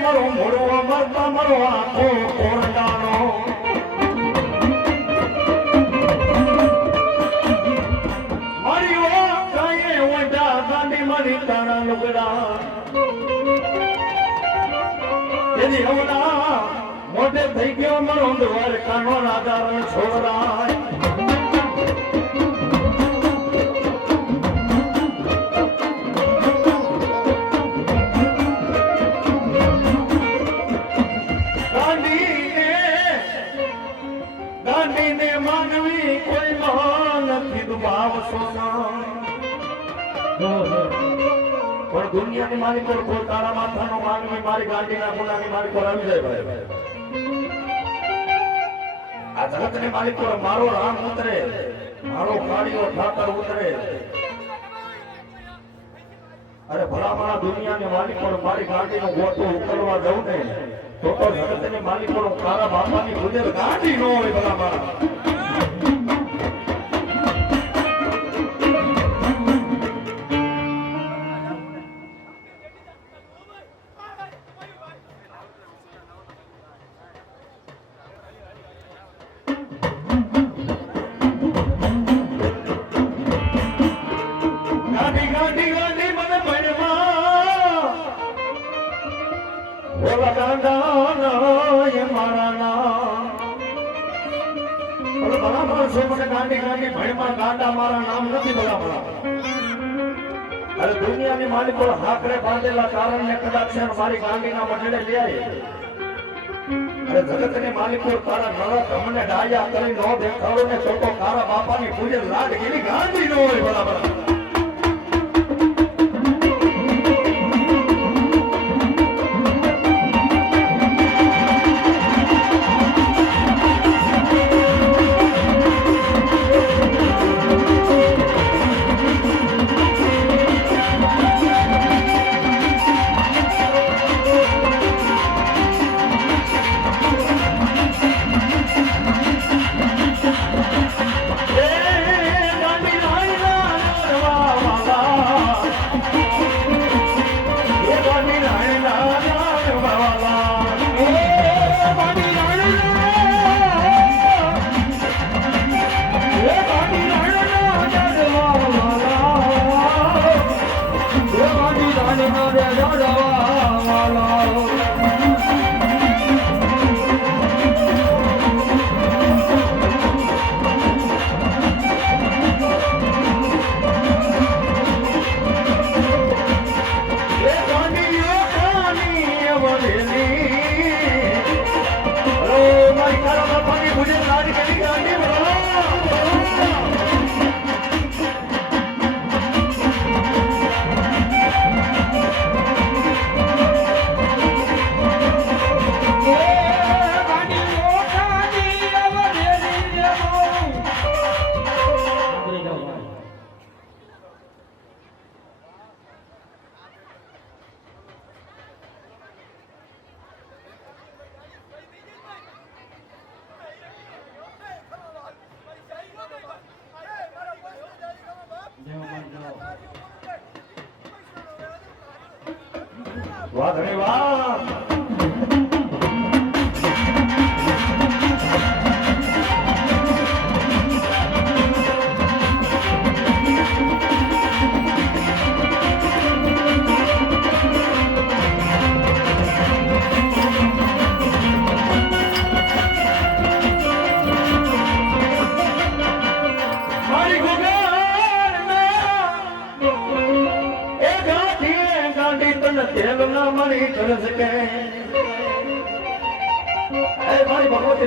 અમારો મોડો અમારતા મારો આખો કોરડાનો મારી ઓળખાએ ઓઢા ગાંડી મારી તારા લુગડા એની હમણા મોઢે થઈ ગયો મારો દ્વાર કાનો રાધારણ છોરાય પણ દુનિયાની મારી પર કોઈ તારા માથાનો માનવી મારી ગાંડીના ગુનાની મારી પર આવી જાય ભાઈ આ જગતની મારી પર મારો રામ ઉતરે મારો કાળીઓ ઠાકર ઉતરે અરે ભલામણા દુનિયાની મારી પર મારી ગાંડીનો ગોતો ઉતરવા જવું ને તો જગતની મારી પર તારા બાપાની ગુજર ગાંડી ન હોય ભલામણા દુનિયાની માલિક પર હાકરે બાંધેલા કારણને કદાચ મારી ગાંડીના મંડળે લઈ આવી અરે જગતની માલિક પર તારા નરક અમને ડાયા કરી નો દેખાડો ને તો તારા બાપાની પૂજે લાડગીરી ગાંધી ન હોય બરાબર વાહ ધન્યવાદ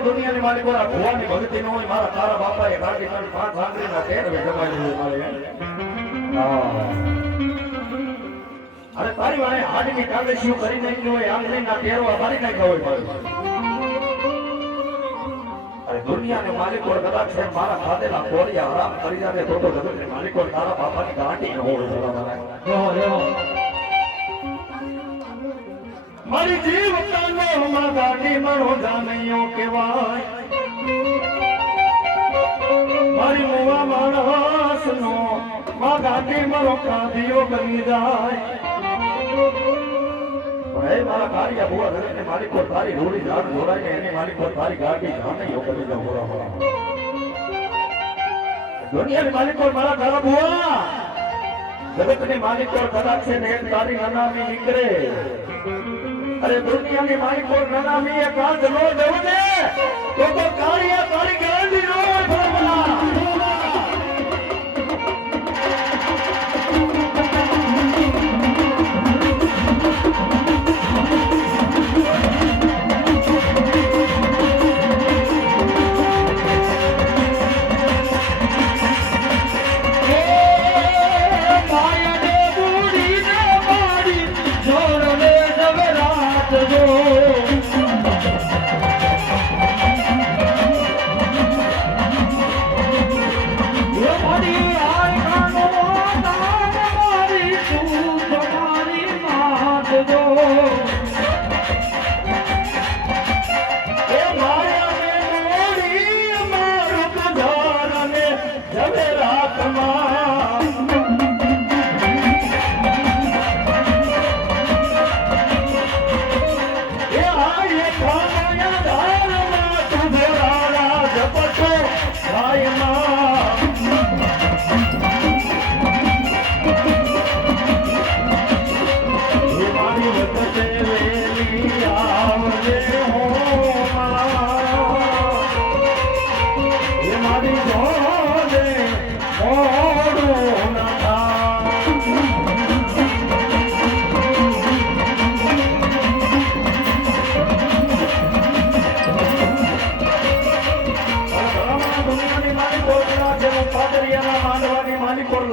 દુનિયાની માલિક વાળા ભગવાનની ભક્તિ ન હોય મારા તારા બાપા એ ગાડી કાઢી 5 આંગળીના ટેર જમાઈ દીધું મારે અરે તારી વાળે હાડની કાંડે શિવ કરી નાખ્યું હોય આંગળીના ટેરવા મારી નાખ્યા હોય અરે દુનિયાની માલિક વાળા કદાચ છે મારા ખાધેલા કોરિયા હરામ કરી જાય તો જગતની માલિક વાળા તારા બાપાની ગાંડી ન હોય મારી જીવતાનો માં ગાડી મારો જાનૈયો કહેવાય મારી મોવા માણસનો માં ગાડી મારો કાંધિયો બની જાય હે મારા કાર્ય ભુવા ધરને માલિકો તારી રોડી ઝાડ જોડાઈને એની માલિકો તારી ગાડી જાને યો કરી દો બોરા બોરા દુનિયાની માલિકો મારા ઘર ભુવા જગતની માલિકો કદાચ છે ને એક તારી નાનામી નીકળે અરે દુનિયાની માલિકો નાનામી એ કાંત નો દેવ ને તો કાર્ય તારી ગાડી નો ભરવા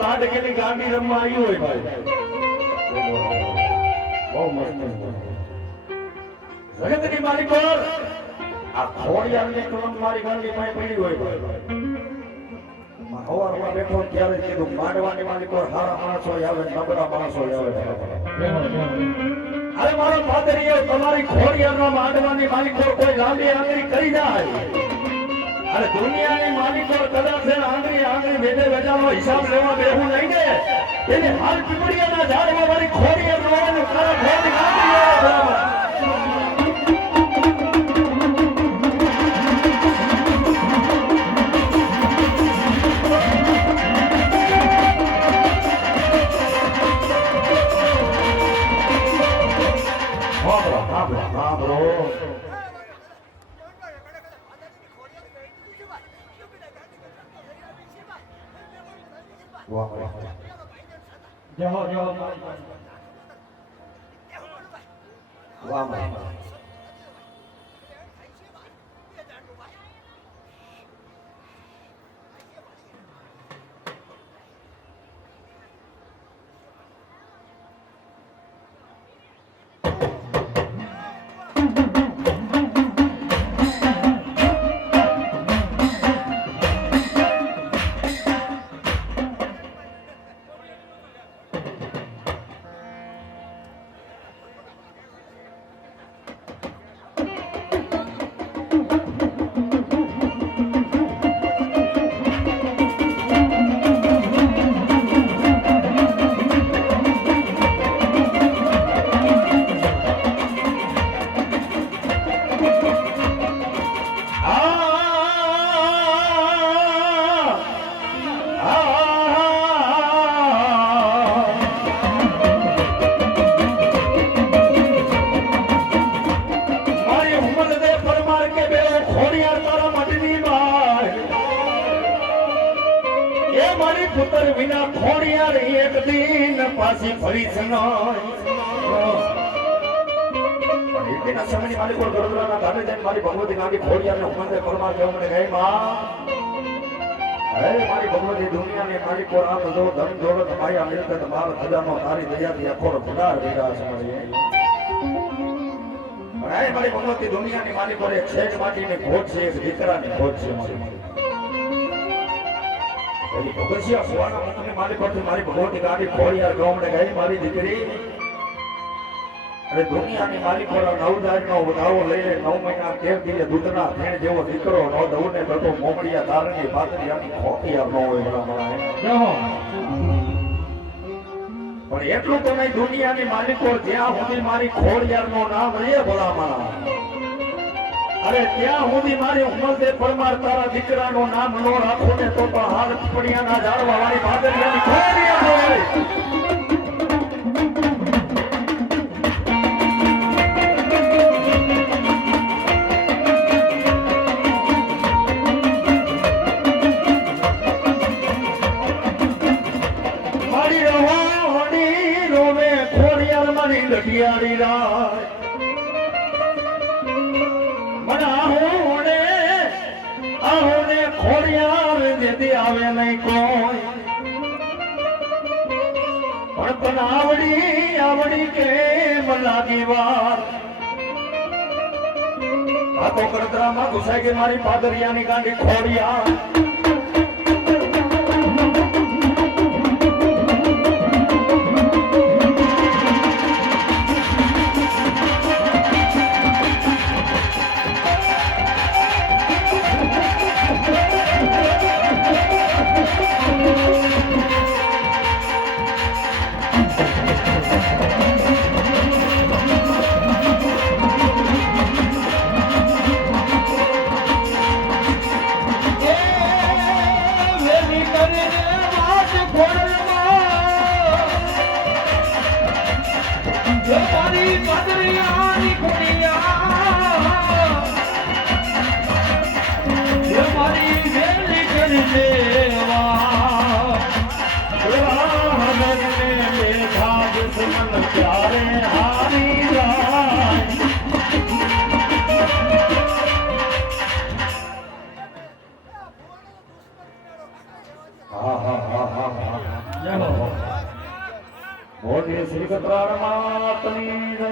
લાડકેલી ગાડી રમવા આવી હોય ભાઈ બહુ મસ્ત જગતની માલિકો આ ખોડિયારની કલમ મારી ગાડી માં પડી હોય ભાઈ હવારમાં બેઠો ત્યારે કીધું માંડવાની માલિકો સારા માણસો આવે નબળા માણસો આવે અરે મારો પાદરીઓ તમારી ખોડિયારના માંડવાની માલિકો કોઈ લાંબી આંગળી કરી જાય અરે દુનિયાની માલિકો કદાચ આંગળી આંગળી બેઠે બેઠાનો હિસાબ લેવા બેહું નહીં ને એને હાલ પીપળિયાના ઝાડમાં મારી ખોડિયાર રોવાનું તારા ખોડી નાખી પુત્ર વિના ખોડિયાર એક દિન પાછી ફરી છે એના સમયની મારી કોઈ ગરદરાના ધામે જઈને મારી ભગવતી ગાંધી ખોડિયારને ઉમંદે પરમાર કહેવા મને ગઈ માં હે મારી ભગવતી દુનિયાની મારી કોઈ આપ જો ધન દોલત માયા મિલકત માલ ખજાનો તારી દયાથી અખોડ ભંડાર દીધા છે મારી મારી ભગવતી દુનિયાની મારી કોઈ એક શેઠ માટીની ખોટ છે એક દીકરાની ખોટ છે મારી ભગસિયા સુવાના મુખની મારી પરથી મારી ભગવતી ગાડી ખોડિયાર ગામડે ગઈ મારી દીકરી અરે દુનિયાની મારી પર નવદારનો વધાવો લઈને 9 મહિના કેમ દીએ દૂધના ફેણ જેવો દીકરો નો દઉને તો મોમડિયા તારણી પાતળિયાની ખોટિયાર ન હોય ભલા પણ એટલું તો નહીં, દુનિયાની માલિકો જ્યાં સુધી મારી ખોડિયારનું નામ રે ભલામાં, અરે ત્યાં સુધી મારી ઉમરદે પરમાર તારા દીકરાનું નામ નો રાખો ને તો હાલ પડિયાના ઝાડવા વાળી ભાદરિયાની ખોડિયાર હોય. લઠિયારી રાય મને આહોને ખોડિયાર દેતી આવે નહીં કોઈ, પણ આવડી કેમ લાગી વાર. આ તો કરતરામાં ઘુસાઈ ગઈ મારી પાદરિયાની ગાંડી ખોડિયાર. મોટી શ્રી કતરાણ માતની જય.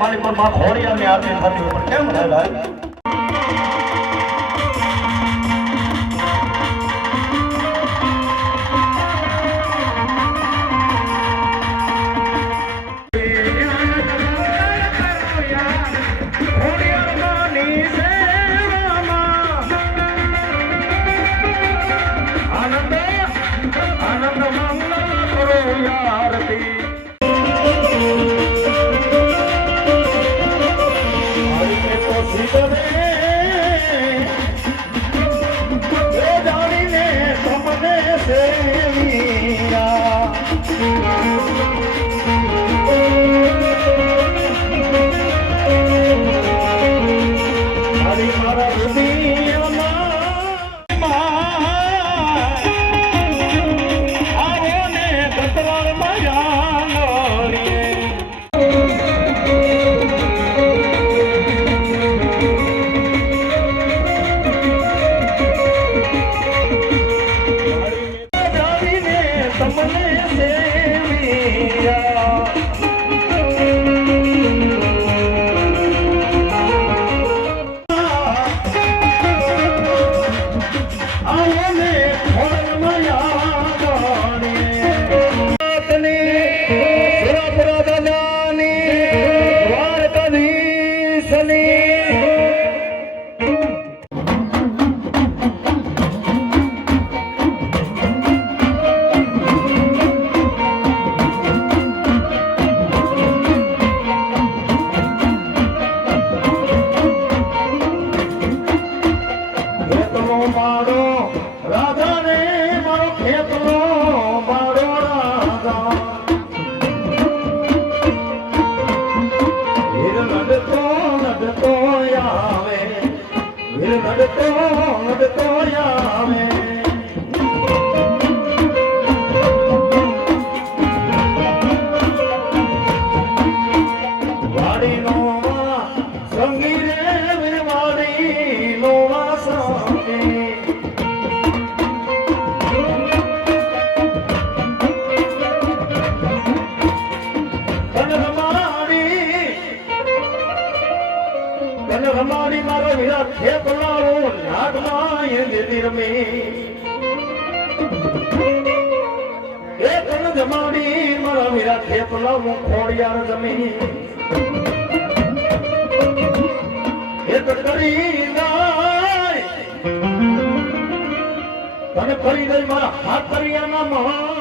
માલિક પર માં ખોડિયારની આરતી થતી હોય, પણ કેમ થાય ભાઈ? Thank you. રમાડી મારો વીરા ખેપલાળો નાગમાં એ દેદી રમી એ તન જમાડી મારા વીરા ખેપલાળો ખોડિયાર જમી એ તો કરી નાય તને કરી દઈ મારા હાથ કરિયાના મહા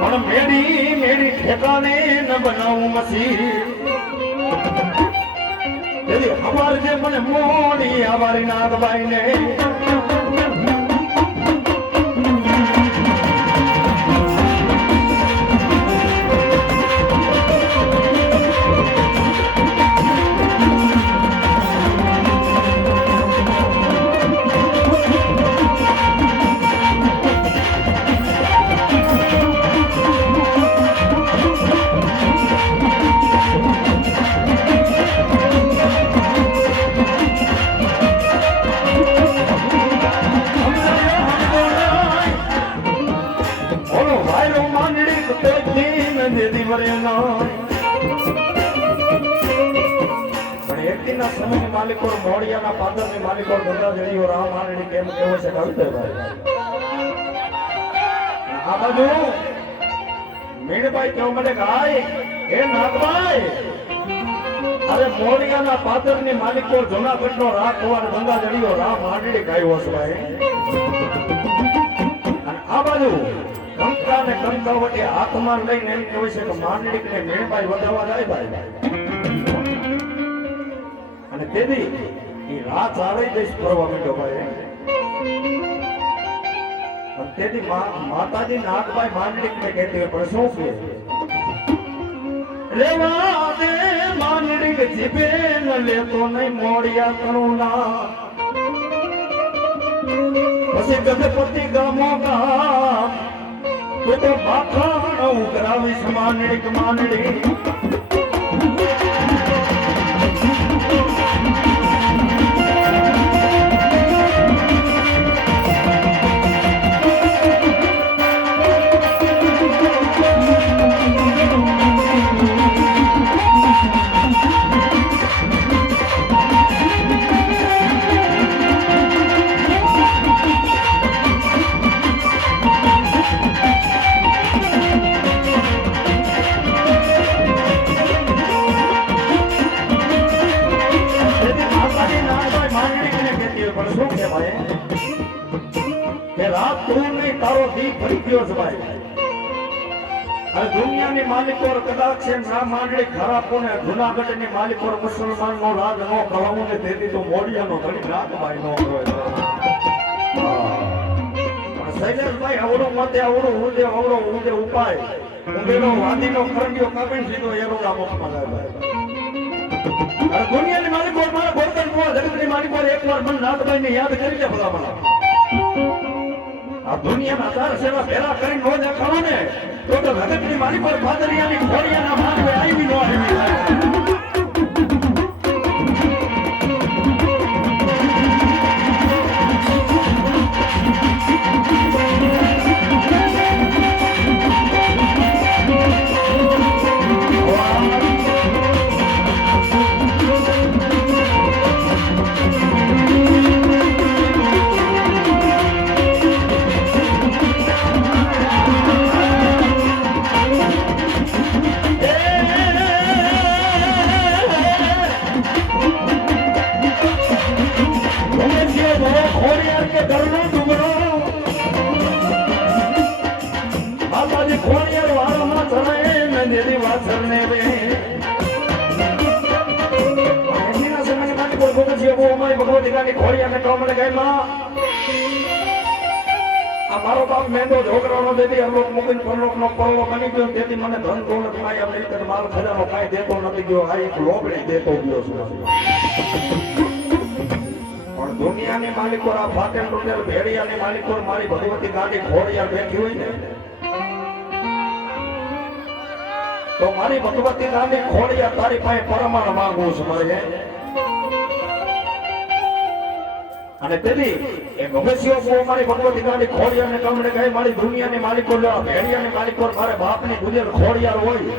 પણ મેડી મેડી ઠેકાને ન બનાવું મસી અમાર જે મને મોડી અમારી નાગબાઈ ને માલિકો મોડિયાના પાદરની માલિકો ધંધા જડીઓ રામ આરડી કેમ કેવો છે કવિતાભાઈ આ બાજુ મીણભાઈ કેવું મને ગાય એ નાગભાઈ અરે મોડિયાના પાદરની માલિકો જૂનાગઢનો રાખવાન ધંધા જડીઓ રામ આરડી ગાયો છે ભાઈ અને આ બાજુ કંકા ને કંકાવટી હાથમાં લઈને એમ કહેવાય છે કે માંડળી ને મીણભાઈ વધારવા જાય ભાઈ અને તેથી એ રાત આવે જઈશ ફરવા માંડ્યો ભાઈ અને તેથી માતાજી નાગભાઈ માંડળી ને કહેતી હોય પણ શું કહે રેવા દે માંડળી કે જીભે ન લેતો નહીં મોડિયા કરુણા પછી ગજપતિ ગામો ગામ તું તો બાખણ ઉઘરાવીશ માંડળી માંડળી દુનિયાની માલિકો કદાચ ના માંડળી ખરાબો ને જુનાગઢ ની માલિકો મુસલમાન નો રાજ નો કલાવું ને તેથી તો મોડિયાનો ઘણી નાગભાઈ નો શૈલેષભાઈ અવળો મતે અવળો ઉદે ઉપાય ઉમેરો વાદીનો કરંડિયો કાપીને સીધો એરોડા મોકમાં જાય દુનિયાની માલિકો મારા ગોરધન કુવા જગતની માલિકો એકવાર મન નાગભાઈ ને યાદ કરી લે બધા મને આ દુનિયાના તાર સેવા ભેરા કરીને નો દેખાડો ને તો જગતની માલિકો પાદરિયાની ખોડિયાના માનવે આવી નો આવી મારી ભગવતી ગાની ખોળી અને કમળે ગઈ માં આ મારો બાપ મેંદો ઢોકરાનો દેતી અમલોક મુકીન પરલોકનો પરલો બની ગયો તેથી મને ધન દોલત માય અમને માલ ખજાનો કાંઈ દેતો નથી ગયો આ એક લોબડી દેતો ગયો છું પણ દુનિયાની માલિકો આ ફાટેલ ટોટેલ ભેડિયાની માલિકો મારી ભગવતી ગાડી ખોડિયા બેઠી હોય ને તો મારી ભગવતી ગાડી ખોડિયા તારી પાસે પરમાણ માંગુ છું મારે અને તેથી એ ભગસ્યો બહુ મારી ભગવતી ગાડી ખોડિયાને કમળે ગઈ મારી દુનિયાની માલિકો ભેડિયાની માલિકો મારે બાપની ગુજર ખોડિયાર હોય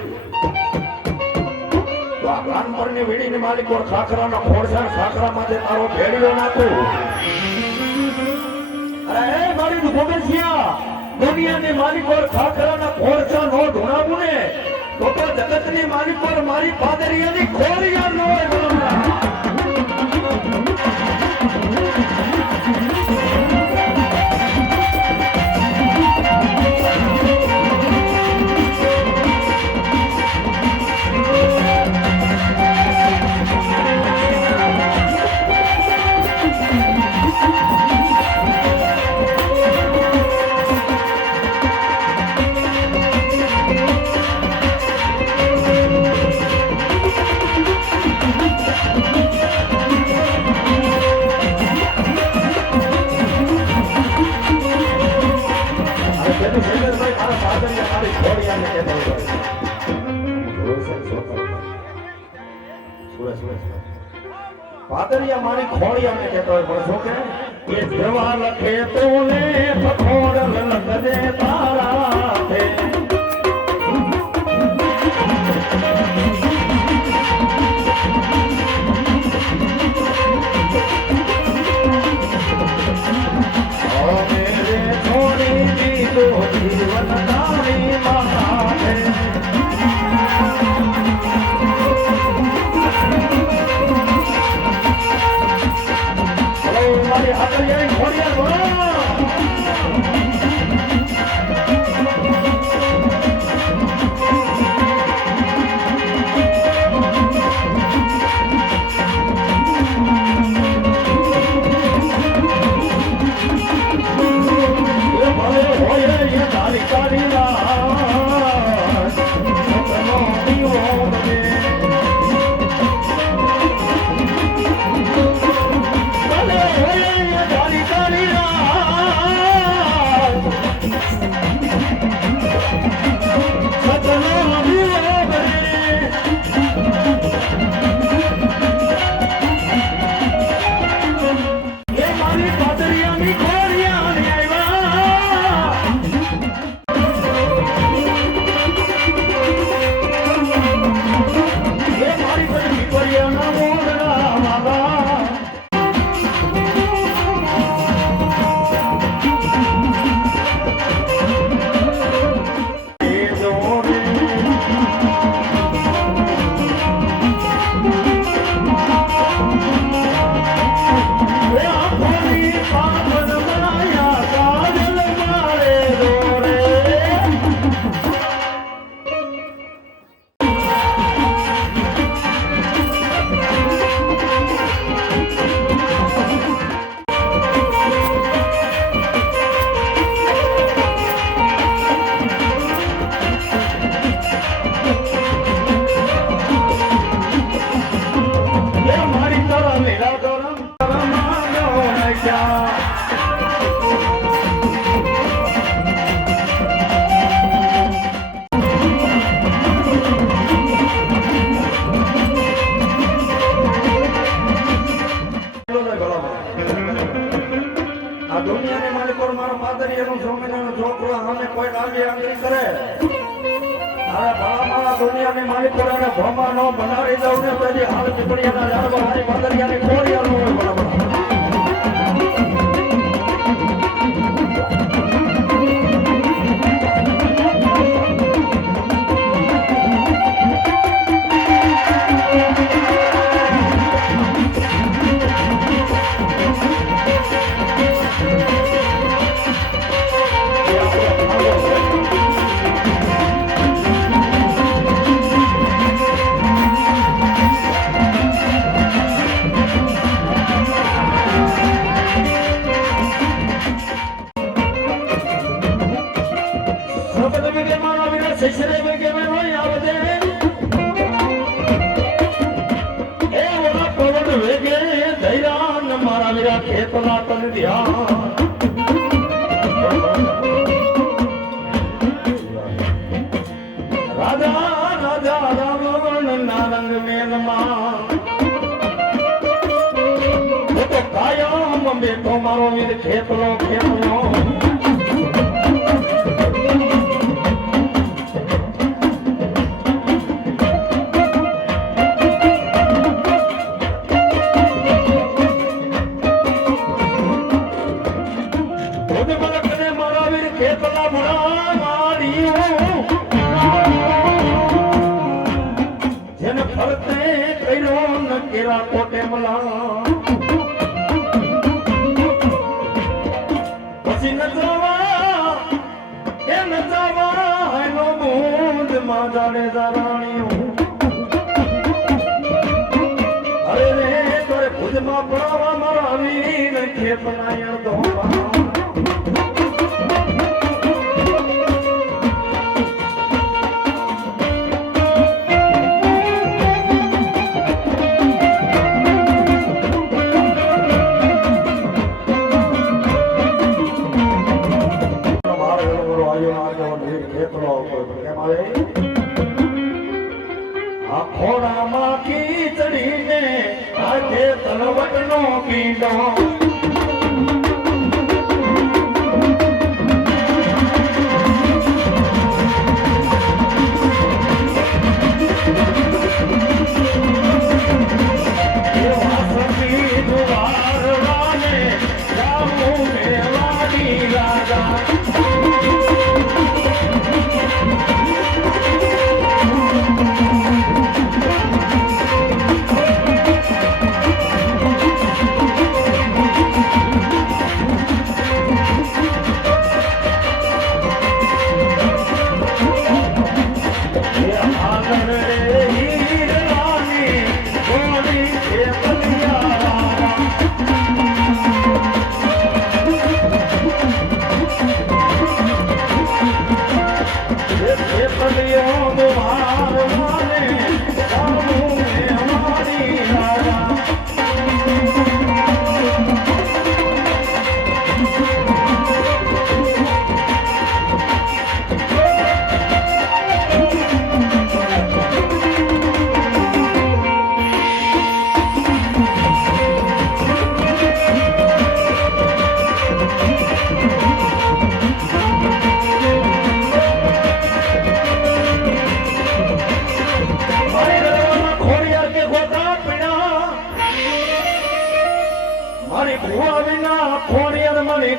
તો આ કાનપરની વીડીની માલિકો ખાખરાના ખોડસા ખાખરામાંથી તારો ભેડિયો નાખું અરે એ મારી ભગસ્યા દુનિયાની માલિકો ખાખરાના ખોડસા નો ઢોણાવું ને તો જગતની માલિકો મારી પાદરિયાની ખોડિયાર નો હોય પાદરિયા મારી ખોડિયાને કહેતો હોય પણ શું કે એ જેવા લખે તો ને પખોડ લલકજે તારા છે ઓ મેરે છોડી દીધો જીવન તારી માતા છે મારી હાથરિયાની ખોડિયાર બોલો દુનિયાની માલિક કોરાને ભોમા નો બનાવી દઉં ને પછી હાલ પીપળિયાના ઝાડમાં મારી પાદરિયાની ખોડિયાર નો હોય બરાબર રાજા રાજા રાવણ ના રંગ મેલમાં તો કાયમ બેઠો મારો વીર ખેતલો ખેતલો પછી નચાવા એ નચાવા હેલો બૂંદ માં જાડે જારાણીઓ અરે રે તોરે ભુજમાં પડાવા મારા વીર ખેતના યર્દો ખોડામાં ખીચડીને આજે તલવટનો પીડો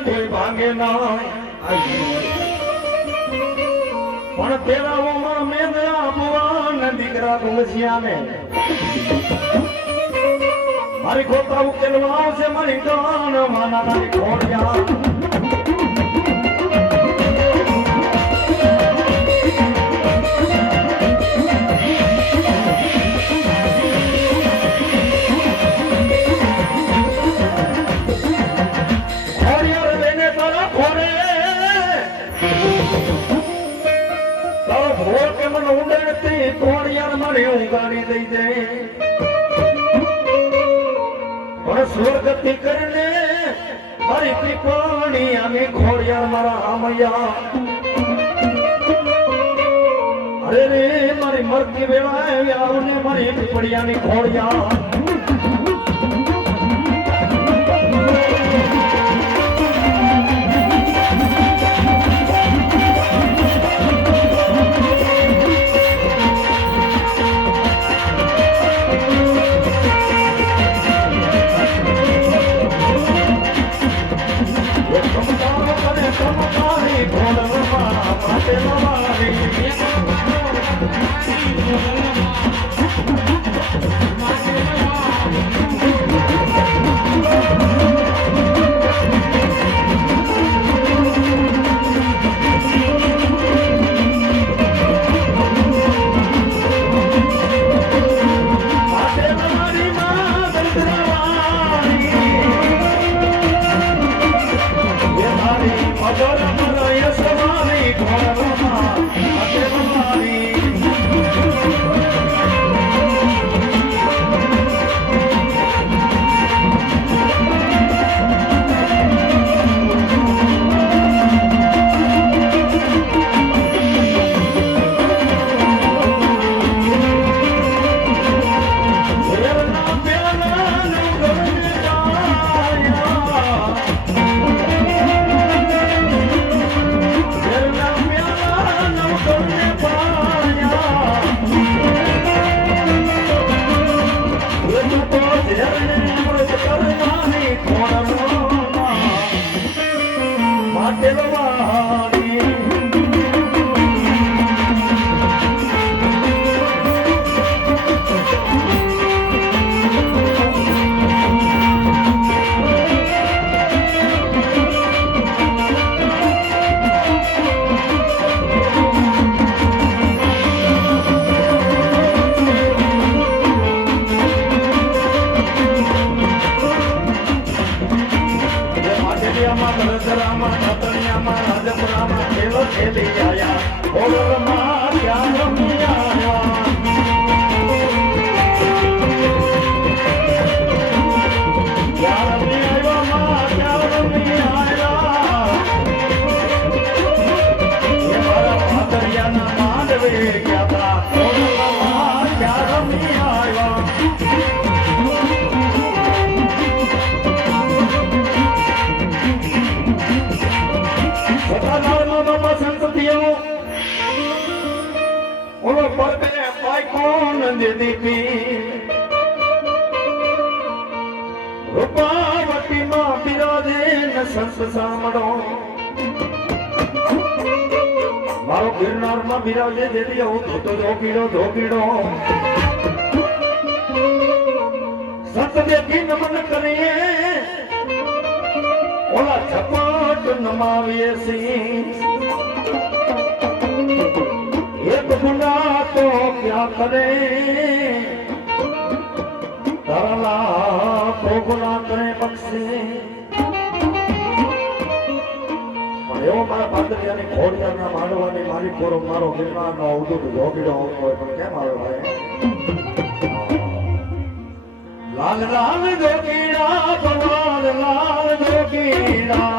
કોઈ ભાંગે ના પણ તેરાઓમાં મેદરા ભુવાન દીકરા તુલસિયાને મારી ખોટા ઉકેલવા આવશે મારી ગાન માના તારી ખોડિયા ઉગાડી દઈ દે પણ સ્વર્ગથી કરીને મારી પીપણી આમે ખોડિયાર મારા આમૈયા અરે રે મારી મરતી વેળાએ આવને મારી પીપળિયાની ખોડિયાર પાટેલવાળી રામા નતનિયામાં રાજપુરામાં ખેલો ખેલી આયા ઓલમાં ત્યાં રમી આયા ત્યાં રમી આવ્યા ત્યાં રમી આયા એ મારા પાતળિયાના માંડવે ગયા તા ઓલમાં ત્યાં રમી આવ્યા ઓલો પરબે પાઈ કોણ દીધી રૂપાવટીમાં બિરાજે ને સંત સાંભળો મારો ગિરનારમાં બિરાજે દેવી હું ધોતો ધોકીડો સંત દેખી નમન કરીએ ઓલા ઝપાટ નમાવીએ સી એક ગુના તો ક્યાં કરે તારા પ્રભુના કરે બક્ષે પણ એવો મારા પાદરિયાની ઘોડિયાના માંડવાની મારી કોરો મારો ગિરનારનો અવધૂત જોગીડો હોય પણ કેમ આવે ભાઈ લાલ લાલ જોગીડા ભગવાન લાલ જોગીડા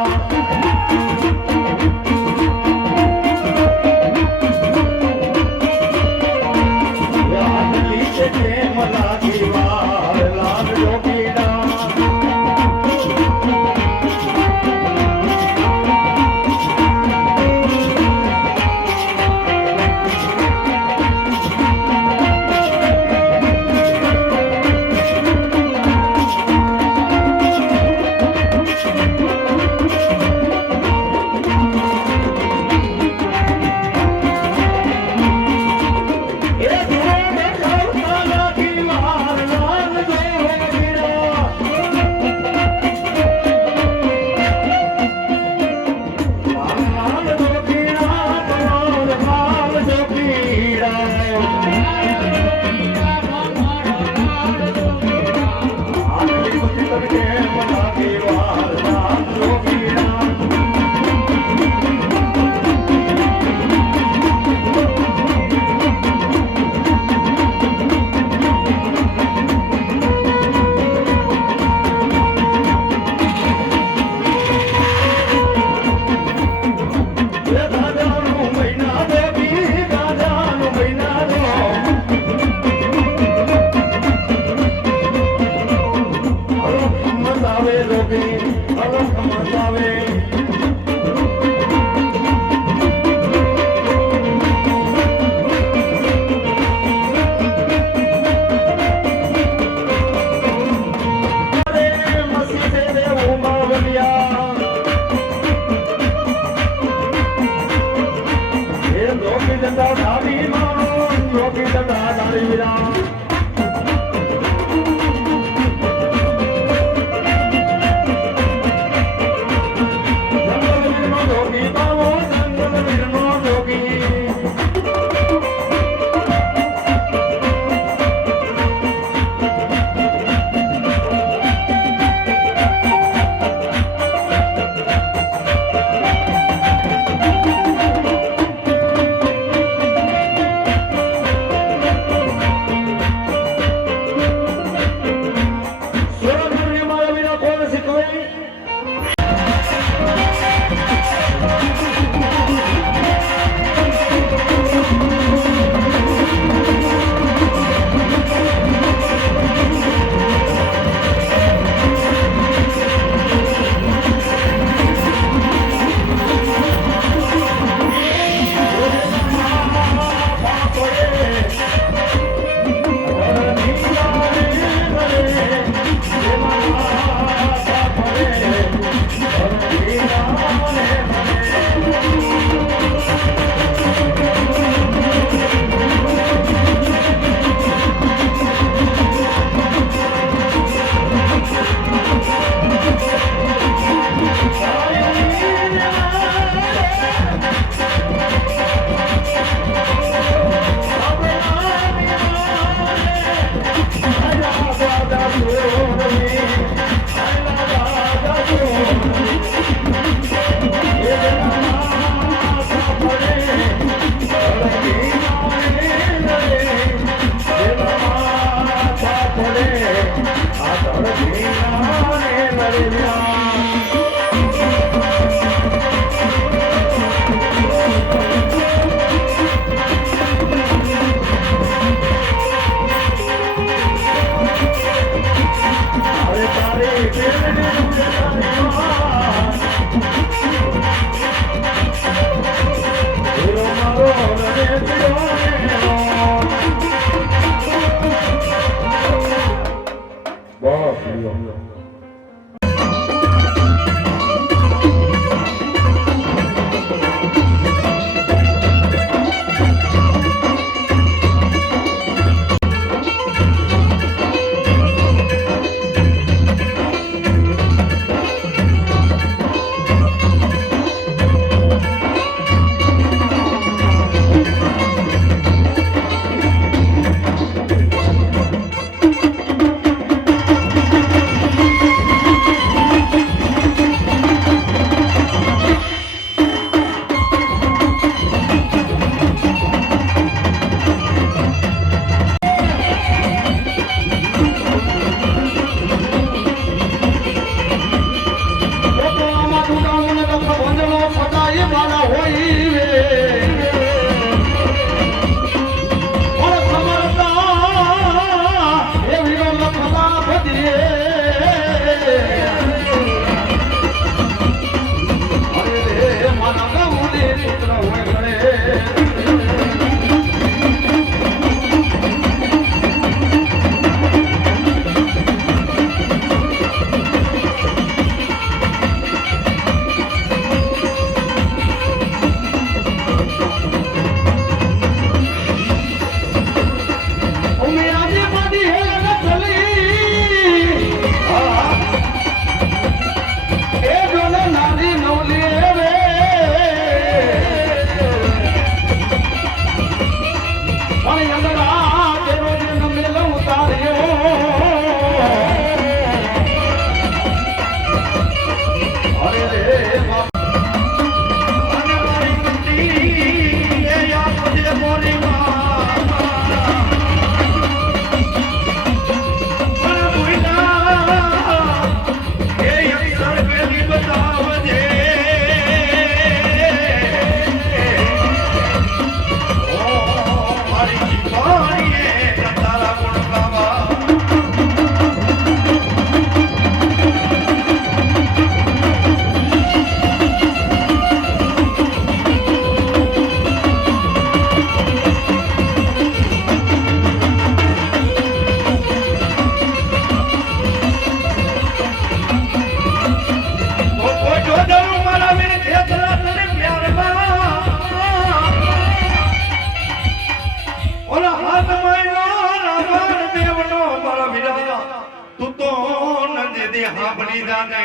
દીધા ને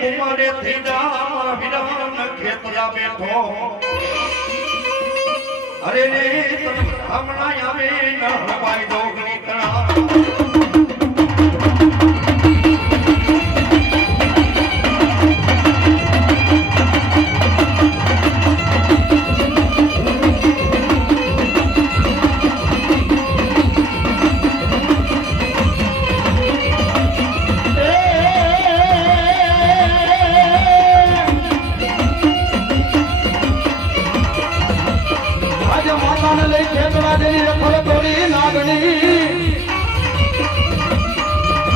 ઘુમાડે થઈ જા મારા વિરાન ખેતરા બેઠો અરે રે તને હમણાં આવે ના હવાઈ દોગણી કણા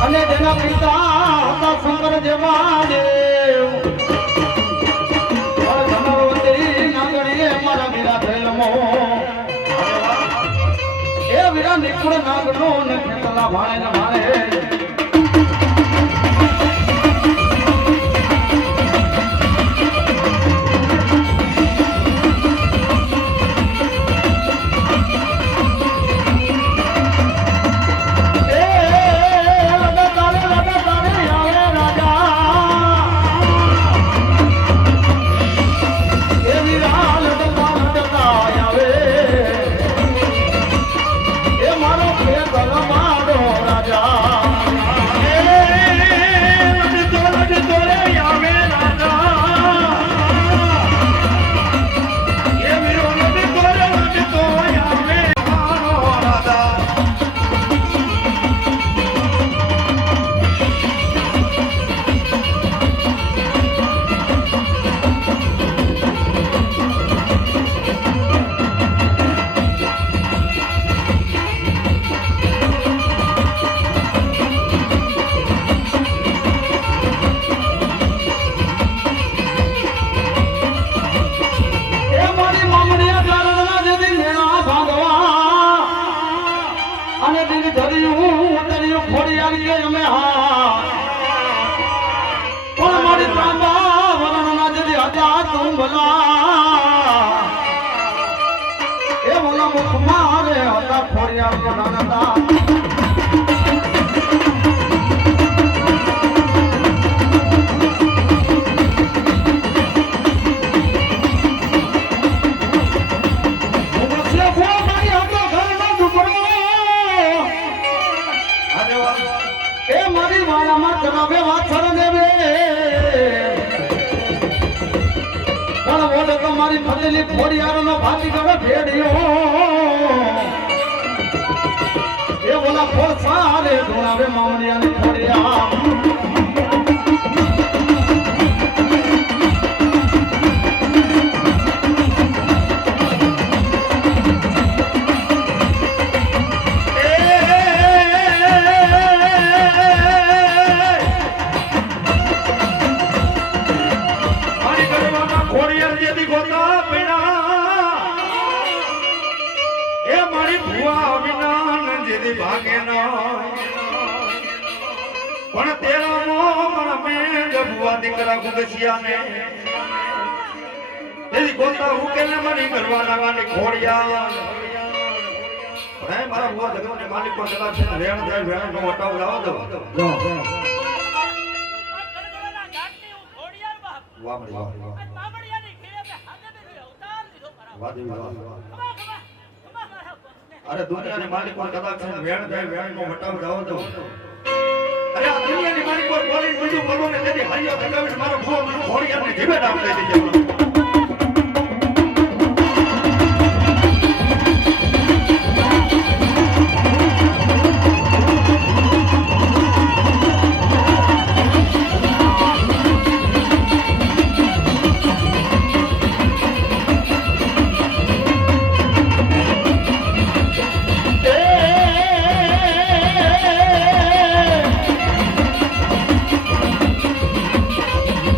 અને જેના પિતા હતા શંકર જેવા દેવ ધનવંતરી નાગણીએ મારા વીરા થયેલમો એ વીરા નિકુળ નાગનો ને ખેતલા ભાણે ને મારે મારે હતા ખોડિયાર નાના મારી વાળામાં કરાવે વાછર દેવે પણ ઓલે તો મારી ફટેલી ખોડિયારનો ભાતી ગવે ભેડિયો એ ઓલા ફોસા રે ધોળાવે મામડિયાની ખોડિયા પણ તેરા મોર મેં જબુઆ દીકરા ગુગસિયા ને તેરી ગોતા ઉકેલ મારી કરવાના વાલી ખોડિયા પણ મારા બુઆ જગતને માલિક પર કલા છે વેણ જાય વેણ નો વટાવ લાવો દો વાહ વાહ મામડિયાની ખેડે બે હાથે બે અવતાર લીધો કરાવ વાદી વાહ અરે દુનિયાની માલિક પર કલા છે વેણ જાય વેણ નો વટાવ લાવો દો અરે આ દુનિયાની મારી કોઈ બોલી બીજું બોલો ને તેથી હરિયો થગાવીને મારો ભૂવો મને ખોડિયાને જીવે નામ દઈ દીધો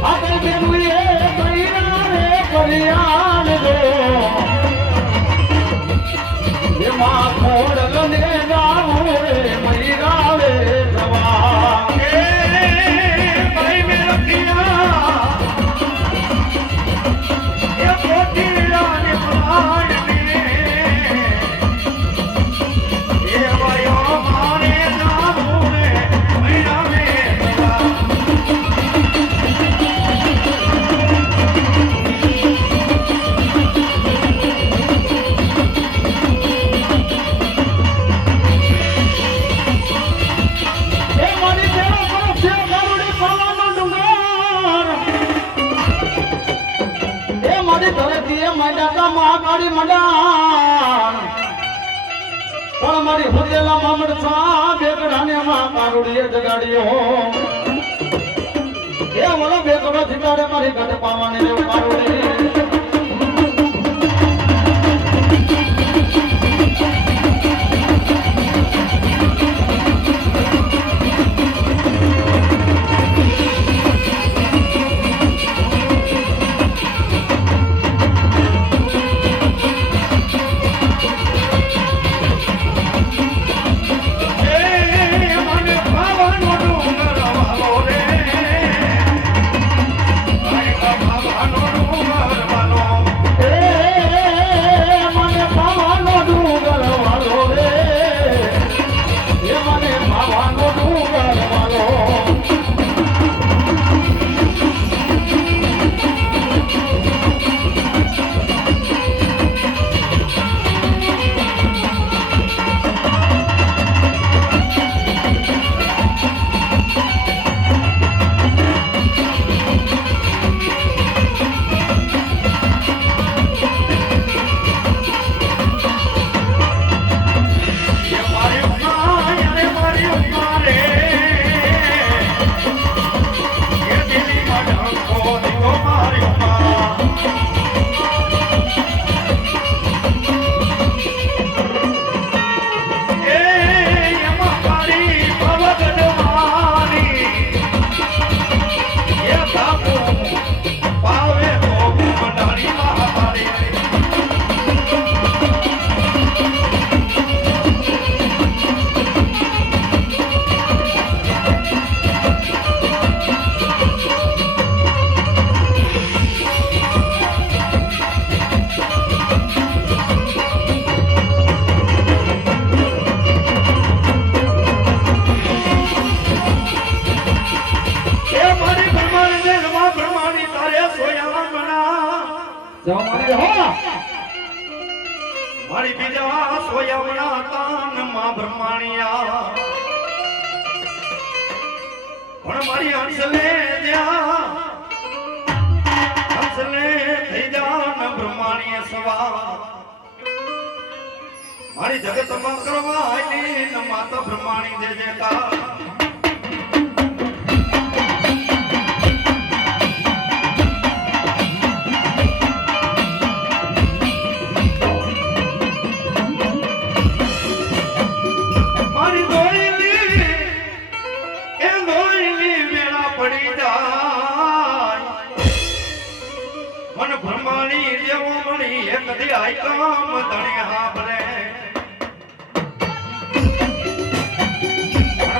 I મારી મંડાણ પણ મારી હોદેલા મામડ સા બેગડાને માં કારુડીએ જગાડ્યો એ ઓલો બેગડો જીતાડે મારી ગઢ પાવાની રે કારુડી મારી બીજા સોયામણા તાન માં બ્રહ્માણિયા પણ મારી હંસલે જ્યાં હંસલે થઈ જાન બ્રહ્માણીય સવા મારી જગતમાં કરવા આઈલી ન માતા બ્રહ્માણી જય જયકાર કદી આઈ કામ ધણી હાબરે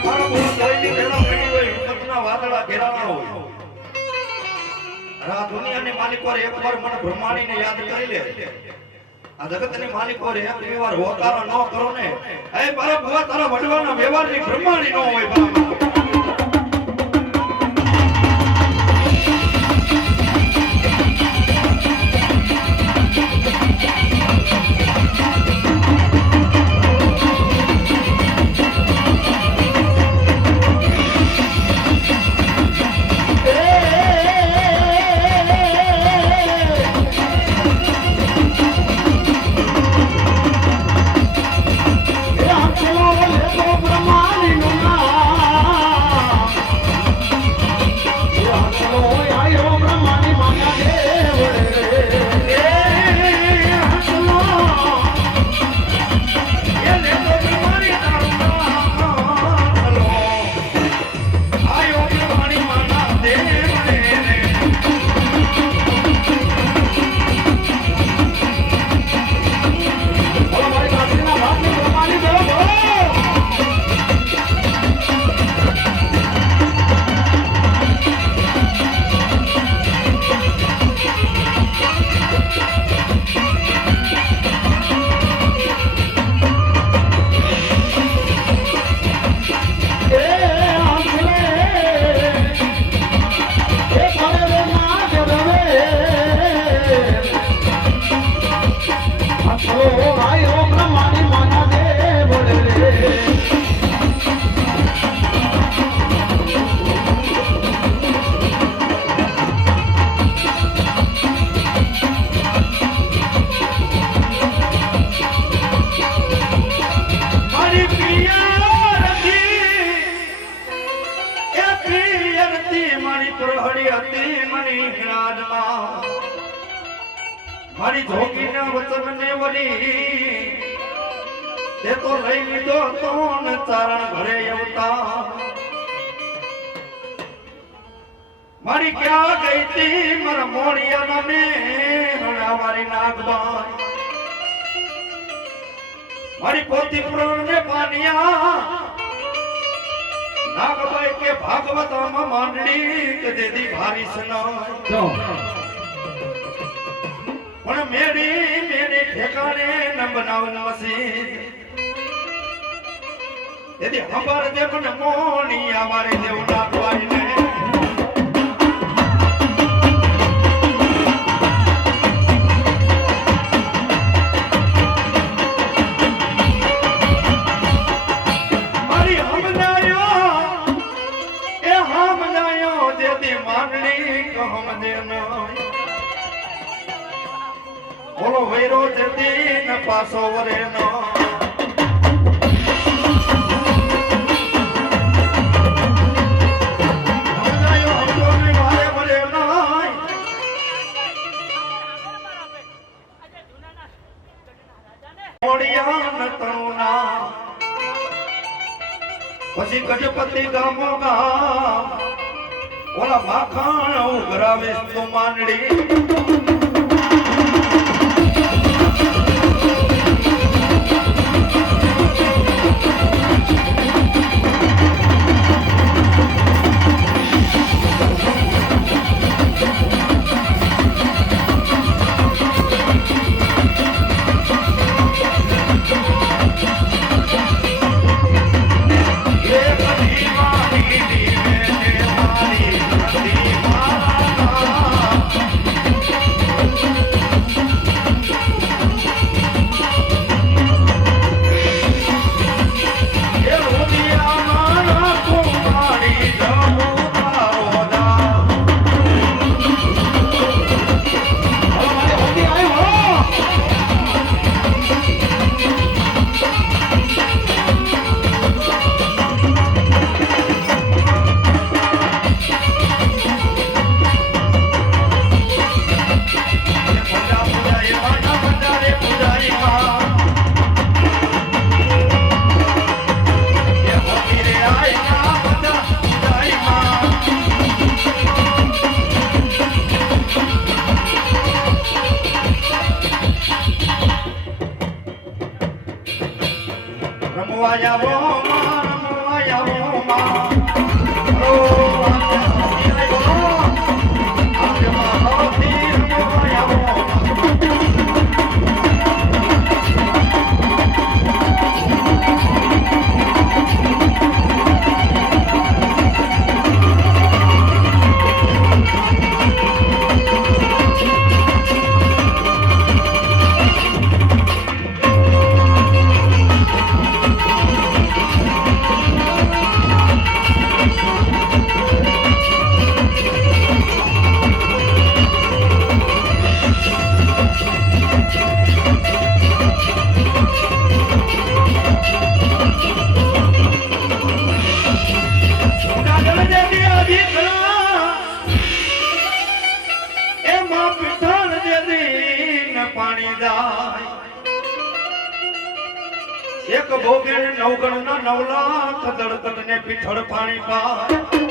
મારો બોલ જોઈની વેલા પડી હોય ઉતરના વાદળા ઘેરાના હોય આ દુનિયાની માલિકો એકવાર મને બ્રહ્માણીને યાદ કરી લે આ જગતની માલિકો એકવાર હોકારો ન કરો ને એ મારા ભવા તારા વડવાના વ્યવહારની બ્રહ્માણી ન હોય બાબા બ્રહ્માણી નું નામ મારી પ્રહરી હતી મની રાજમાં મારી જોગીના વચનને વળી તે તો લઈ લીધો તો ને ચારણ ઘરે આવતા મારી ક્યાં ગઈ તી મારા મોડિયાના ને મારી નાગબાઈ મારી પોતી પુરાણ ને પાનિયા નાગબાઈ કે ભાગવતમાં માંડણી કે દેદી ભારી સનાય પણ મેરી મેરી ઠેકાણે ન બનાવન મસી દેદી ખબર દે પણ મોણી અમારે દેવ નાગબાઈ ને બોલો વૈરો જતી ન પાસો વરે નો પછી ગજપતિ ગામો ગામ ઓલા માખણ ઉઘરાવે તો માંડડી એક ભોગેણ નવગણ ના 9 લાખ દળકત ને પીઠળ પાણી પાય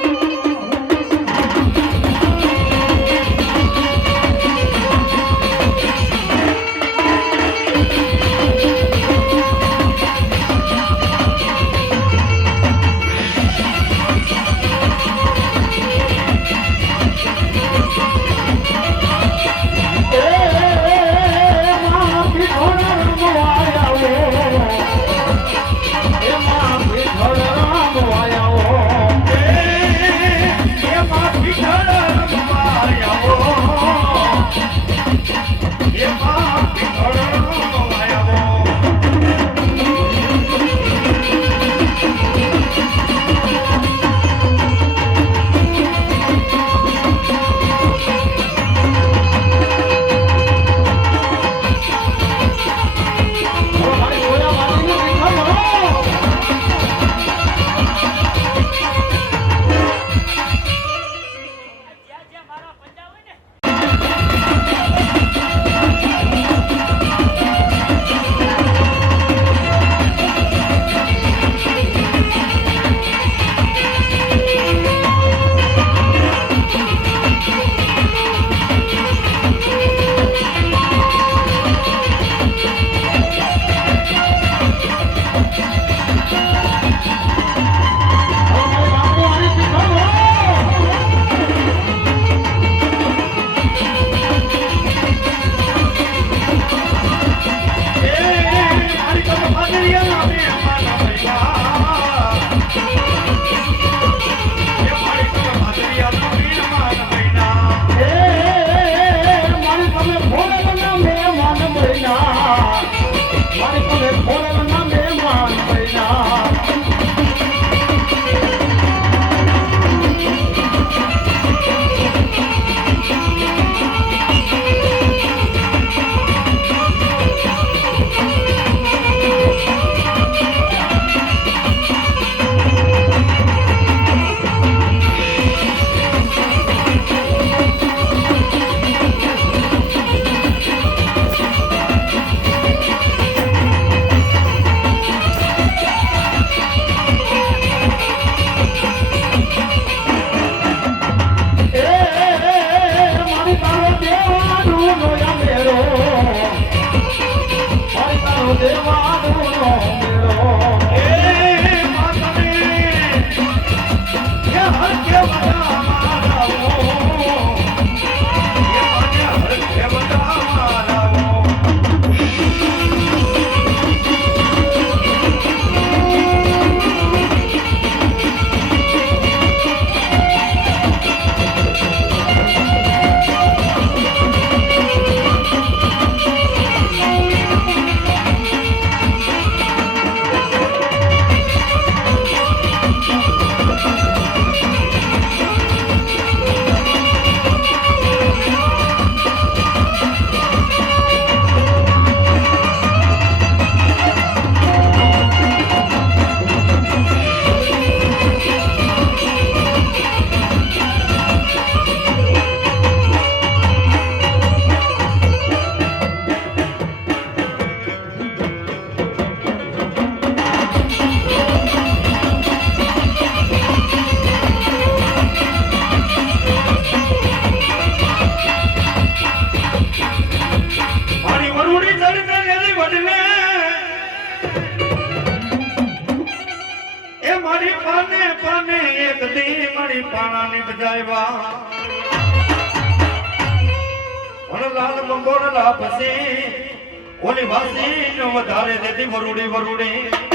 બા લાલ બંગોળલા પછી ઓલી વાસી નો વધારે દેતી વરુડી વરુડી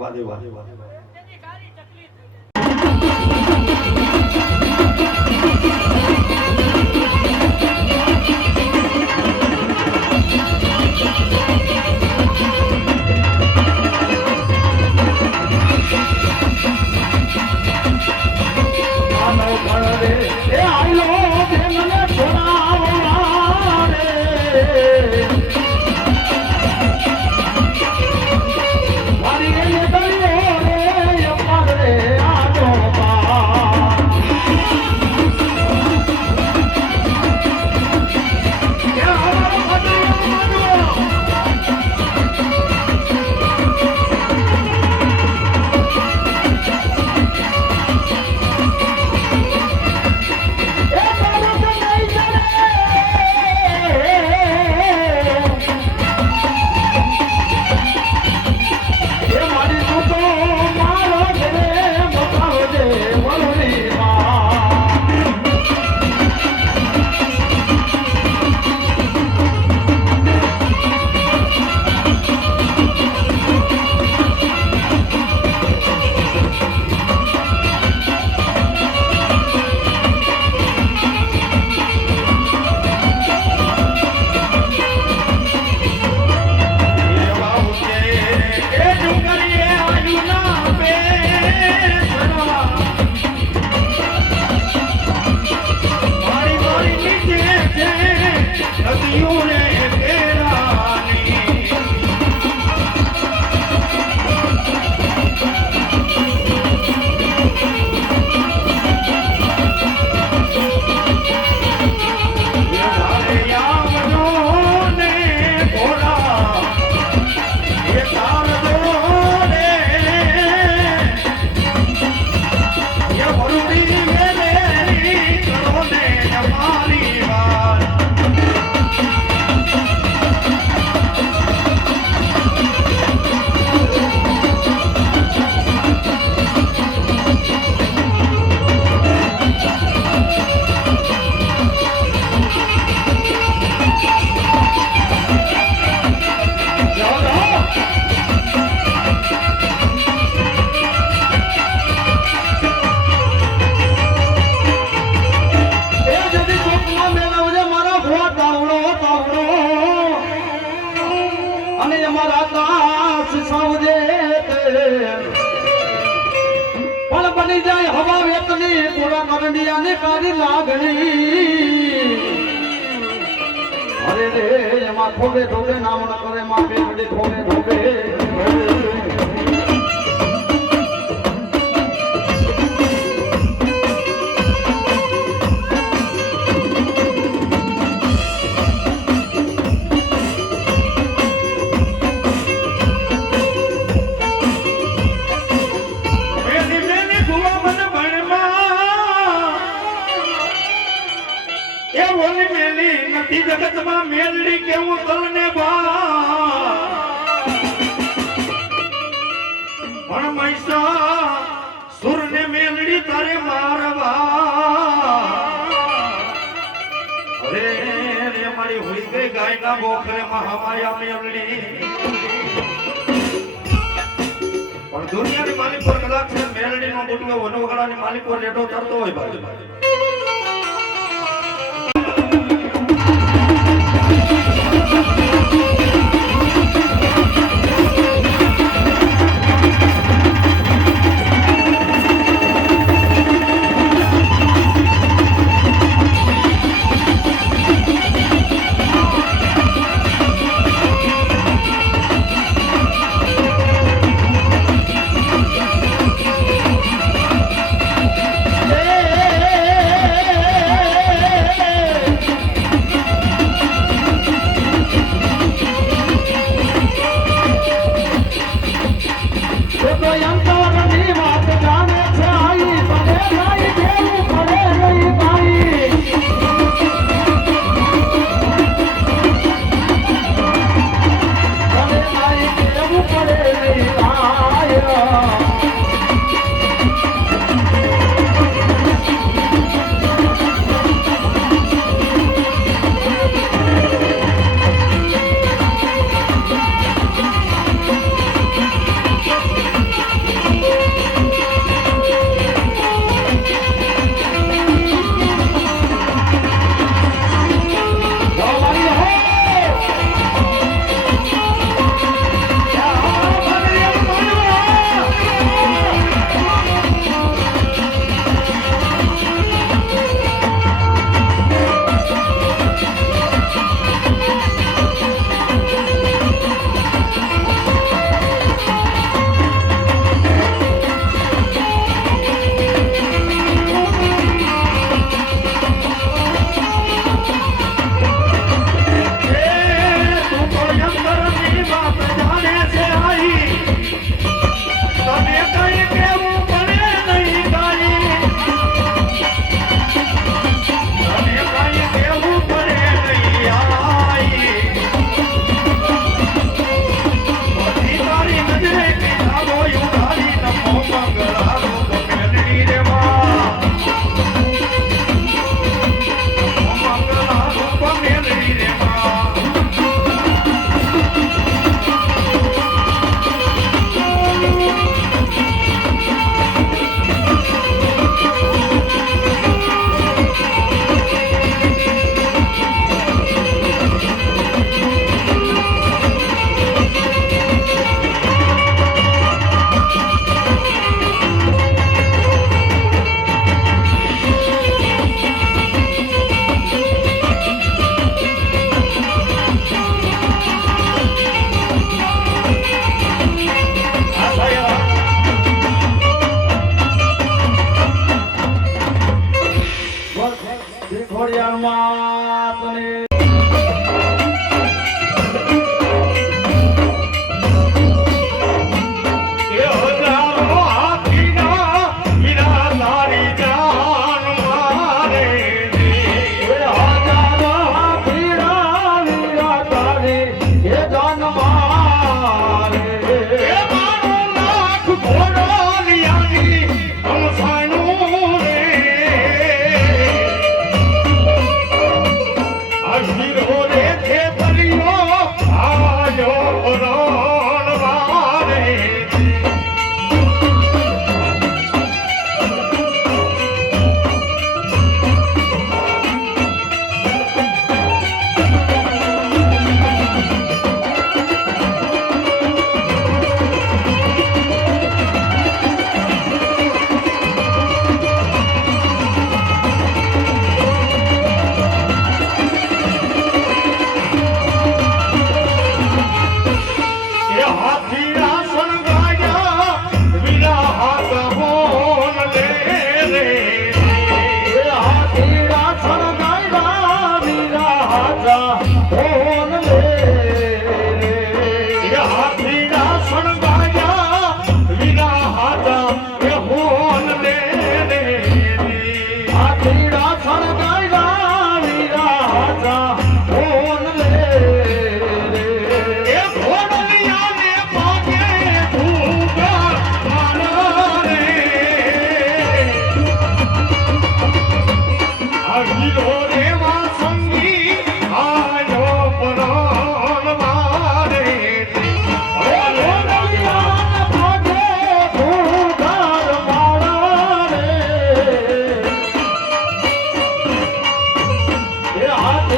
વાદે વાદે વાદે બની જાય હવા વેતની પૂરા કરડિયાને કાઢી લાગણી અરે રે એમાં થોડે થોડે નામ ન કરે માં પેડી થોડે થોડે જગતમાં મેલડી કેવું તલને બા પણ મૈસા સુરને મેલડી તારે મારવા અરે રે મારી હોઈ ગઈ ગાયના બોખરે મહામાયા મેળડી પણ દુનિયાની માલિક પર કદાચ છે મેળડીનો બુટકો વનવગડાની માલિક પર રેટો ચડતો હોય ભાઈ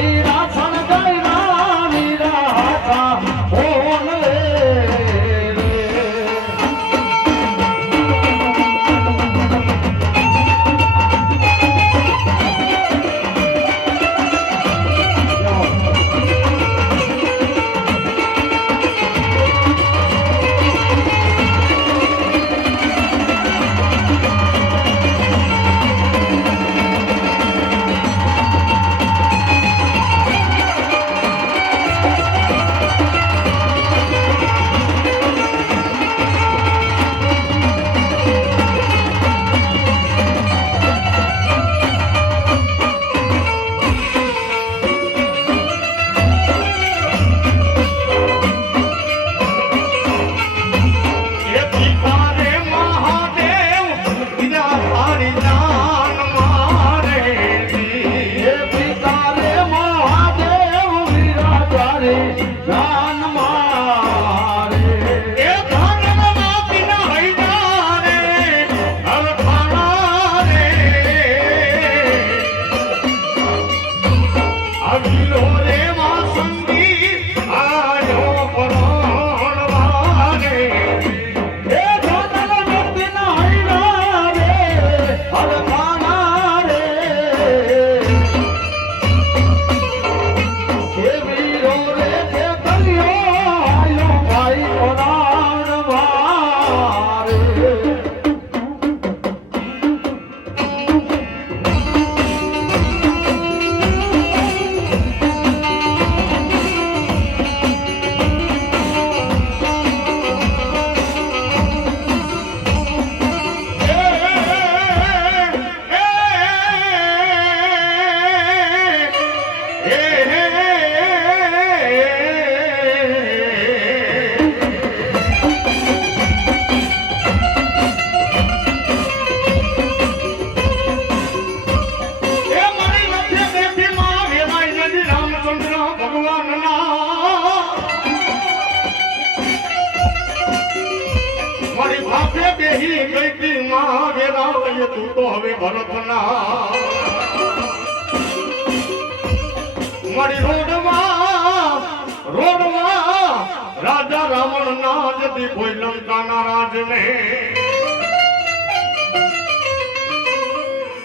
વીરા સણગાઈના વીરા હાથા ઓન રે તું તો હવે ભરતના મારી રોડમાં રાજા રાવણ ના જતી કોઈ લંકાના રાજને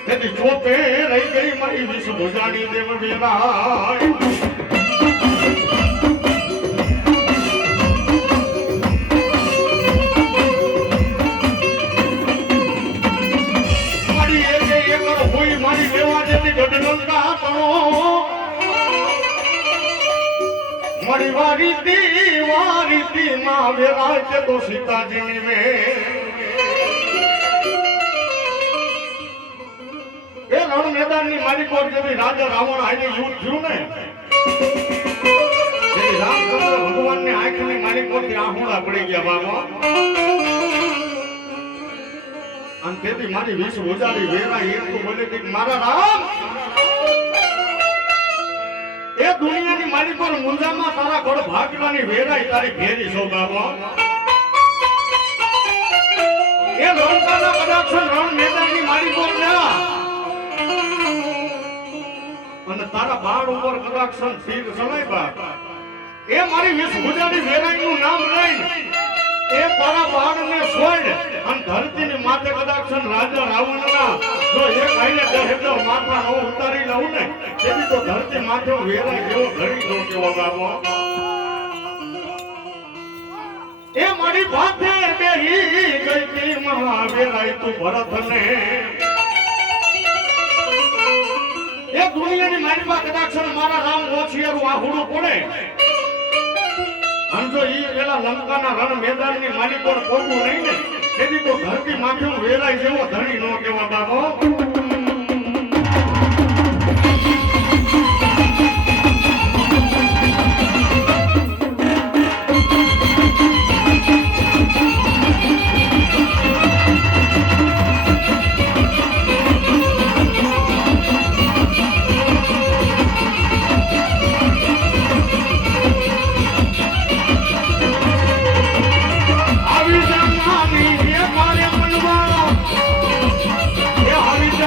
તેથી ચોપે રહી ગઈ મારી વિષ ભુજાની દેવ વેલાય મારી દેવા જેથી ગઢલંકા તણો મારી વારીતી માં વેરાય છે તો સીતાજીની મે એ રણ મેદાનની મારી કોટ જેવી રાજા રાવણ આઈને યુદ્ધ થયું ને જેથી રામચંદ્ર ભગવાનની આંખની મારી કોટ આહુડા પડી ગયા બાબા અને તેથી મારી વિષ ભુજારી વેરા એમ તો બોલે કે મારા રામ એ દુનિયાની મારી પર મુંજામાં તારા ઘોડ ભાગવાની વેરાઈ તારી ઘેરી છો બાબા એ લંકાના કદાક્ષણ રણ મેદાનની મારી પર ના અને તારા બાળ ઉપર કદાક્ષણ તીર ચલાય બાબા એ મારી વિષ ભુજારી વેરાઈનું નામ લઈને એ તારા બાળને છોડ અને ધરતીની માથે કદાક્ષણ રાજા રાવણના જો એક આઈને દહેજો માથા નો ઉતારી લઉં ને તેથી તો ધરતી માથે વેરાય જેવો ઘડી દો કેવો બાબો એ મારી ભાથે બેહી ગઈ તી મહાવેરાય તું ભરતને એ દુનિયાની મારી પાસે કદાક્ષણ મારા રામ ઓછિયારું આહુડું પડે અંજો ઈ પેલા લંકાના રણ મેદાનની માલિક પર પોગું નહીં ને તેથી તો ધરતી માથે વેલાય જેવો ધણી નો કેવા બાબો આવી જા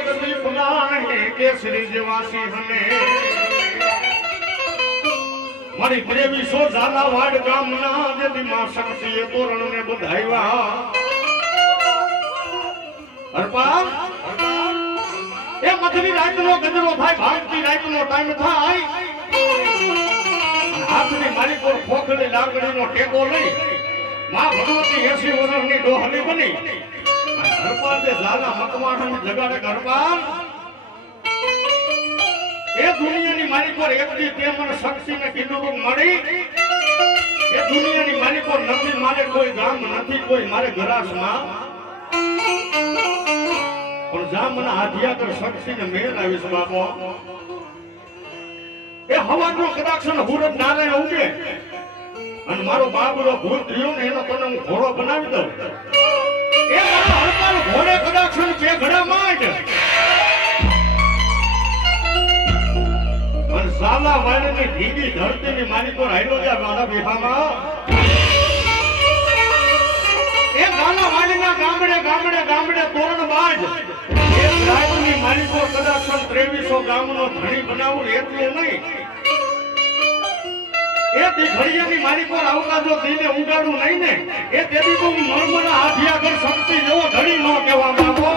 સગતી પુરાણે કેસરી જેવાસી હને મારી પ્રેમી સો ઝાલાવાડ ગામના દેવી માં શક્તિએ તોરણને બંધાવ્યા અરપા એ મધની રાતનો ગજરો થાય ભાગતી રાતનો ટાઈમ થાય હાથની માલિકો ખોખલી લાકડીનો ટેકો લઈ માં ભગવતી 80 વર્ષની ડોહલી બની હરપાલ જે ઝાલા મકવાણાને જગાડે હરપાલ એ દુનિયાની માલિકો એકથી તે મને શક્તિને કીધું મળી એ દુનિયાની માલિકો નથી મારે કોઈ ગામ નથી કોઈ મારે ગરાસમાં પણ જા મને હાથિયા કર શક્તિને મેળ આવીશ બાપો એ હવાનો કદાચ હુરત નારાયણ ઉગે અને મારો બાબરો ભૂલ થયો ને એનો તને હું ઘોડો બનાવી દઉં એ મારો હરપાલ ઘોડે કદાચ છે ઘડા માંડ અને સાલા વાળની ઢીંગી ધરતીની માલિકો રાયલો જા મારા વિહામાં એ ગાલા વાળીના ગામડે ગામડે ગામડે તોરણ બાજ એ રાયની માલિકો કદાચ 2300 ગામનો ધણી બનાવું એટલું નહીં એ ઘડિયાની માલિકો આવતા જો દિને ઉગાડું નહીં ને એ તેથી તો હું મરમરા હાથિયા કર શક્તિ જેવો ધણી ન કહેવા માંગો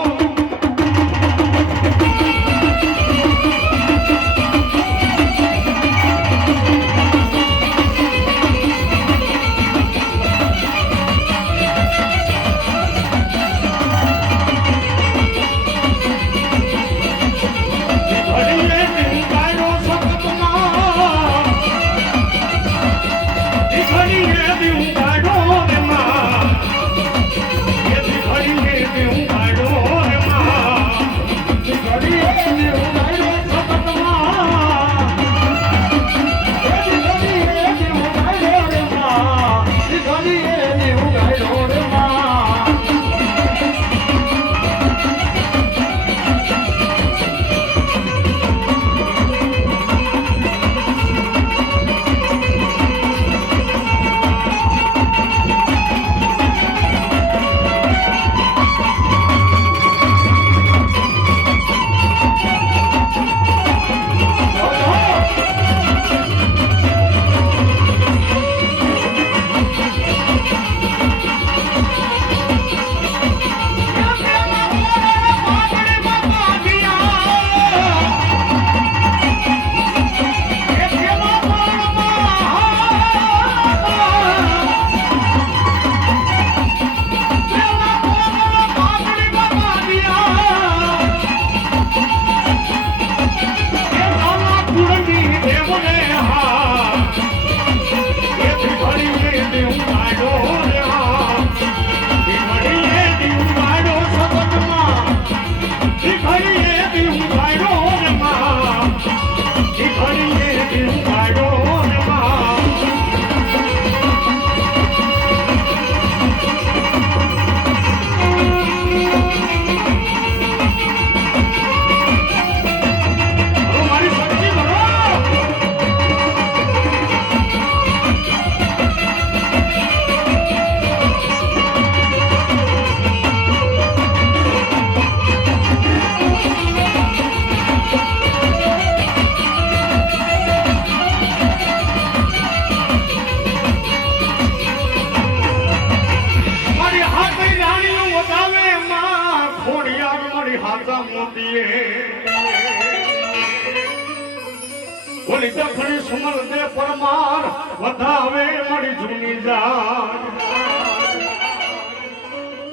બોલી દખણી સુમલ દે પરમાર વધાવે મળી જૂની જાન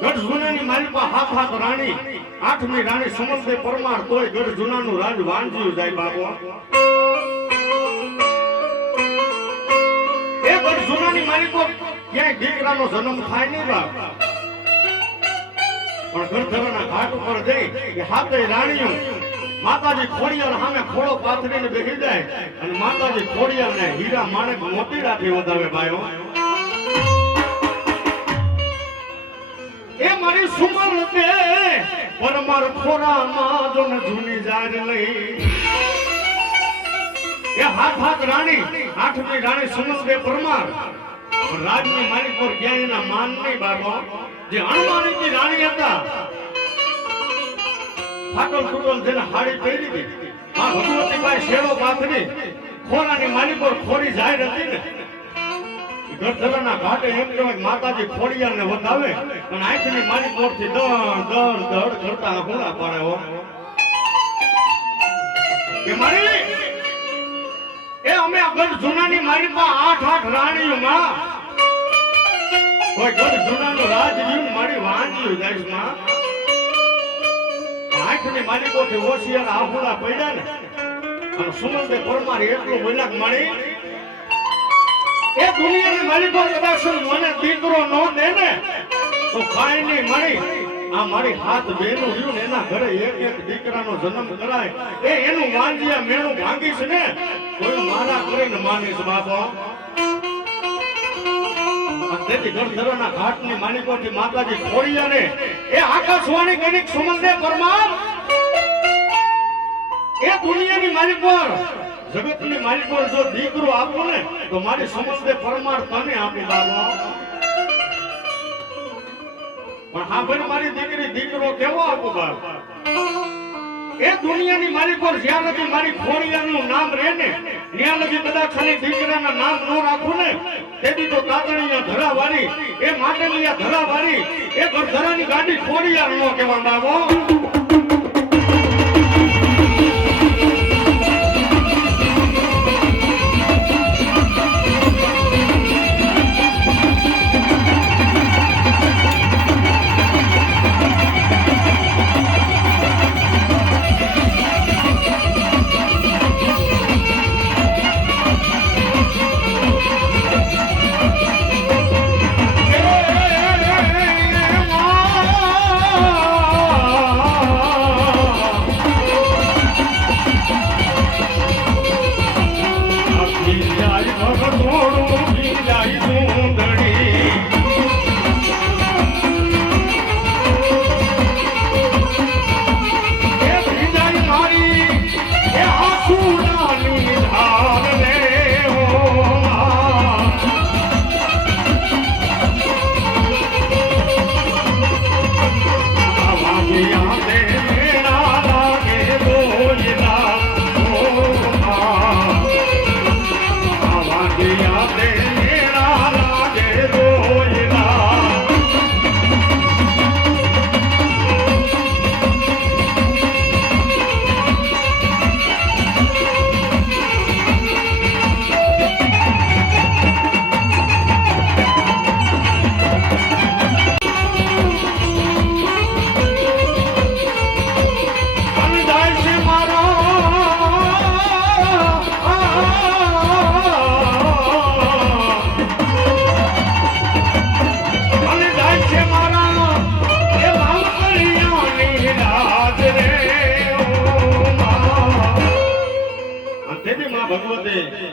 ગઢ જૂનાની માલિકા હાથ હાથ રાણી આઠમી રાણી સુમલ દે પરમાર તોય ગઢ જૂનાનું રાજ વાંજ્યું જાય બાબો એ ગઢ જૂનાની માલિકો ક્યાંય દીકરાનો જન્મ થાય નહીં બાપ પણ ગઢધરાના ઘાટ ઉપર જઈ કે હાથે રાણીઓ માતાજી ખોડિયાર સામે ખોળો પાથરીને બેસી જાય અને માતાજી ખોડિયારને હીરા માણેક મોતીડાથી વધાવે ભાઈઓ એ મારી સુમર દે પરમાર ખોરામાં જો ન જૂની જાર લઈ એ હાથ હાથ રાણી આઠમી રાણી સુમર દે પરમાર રાજની માલિક પર ક્યાંય એના માન નહીં બાબો જે અણમાનીથી રાણી હતા ફાટલ તૂટલ જેને હાડી પહેરી હતી આ ભગવતીભાઈ શેરો પાથરી ખોરાની માલિકો ખોરી જાહેર હતી ને ગઢધરાના ઘાટે એમ કહેવાય માતાજી ખોડિયાને વધાવે અને આંખની માલિક મોરથી દડ દડ દડ કરતા હુંડા પાડે હો કે મારી એ અમે ગઢ જૂનાની માલિકમાં 8 રાણીઓમાં કોઈ ગઢ જૂનાનું રાજ રહ્યું મારી વાંચ્યું દેશમાં આંખની માલિકોથી હોશિયાર આહુડા પડ્યા ને અને સુમંતે પરમાર એટલું બોલ્યા મળી એ દુનિયાની માલિકો કદાચ મને દીકરો ન દે ને તો કાંઈ નહીં મળી આ મારી હાથ બેનું રહ્યું ને એના ઘરે એક દીકરાનો જન્મ કરાય એ એનું વાંજિયા મેણું ભાંગીશ ને કોઈ મારા કરીને માનીશ બાપો તેથી ગઢધરાના ઘાટની માલિકોથી માતાજી ખોડિયાને એ આકાશવાણી કનિક સુમંદે પરમાર એ દુનિયાની માલિકો જગતની માલિકો જો દીકરો આપો ને તો મારી સમજે પરમાર તને આપી બાબો પણ હા ભાઈ મારી દીકરી દીકરો કેવો આપો બાપ એ દુનિયાની માલિકો જ્યાં લગી મારી ખોડિયાનું નામ રહે ને ત્યાં લગી કદાચ ખાલી દીકરાના નામ ન રાખું ને તેથી તો તાતણીયા ધરાવાળી એ માટલીયા ધરાવાળી એ ગઢધરાની ગાડી ખોડિયાર નો કહેવા બાબો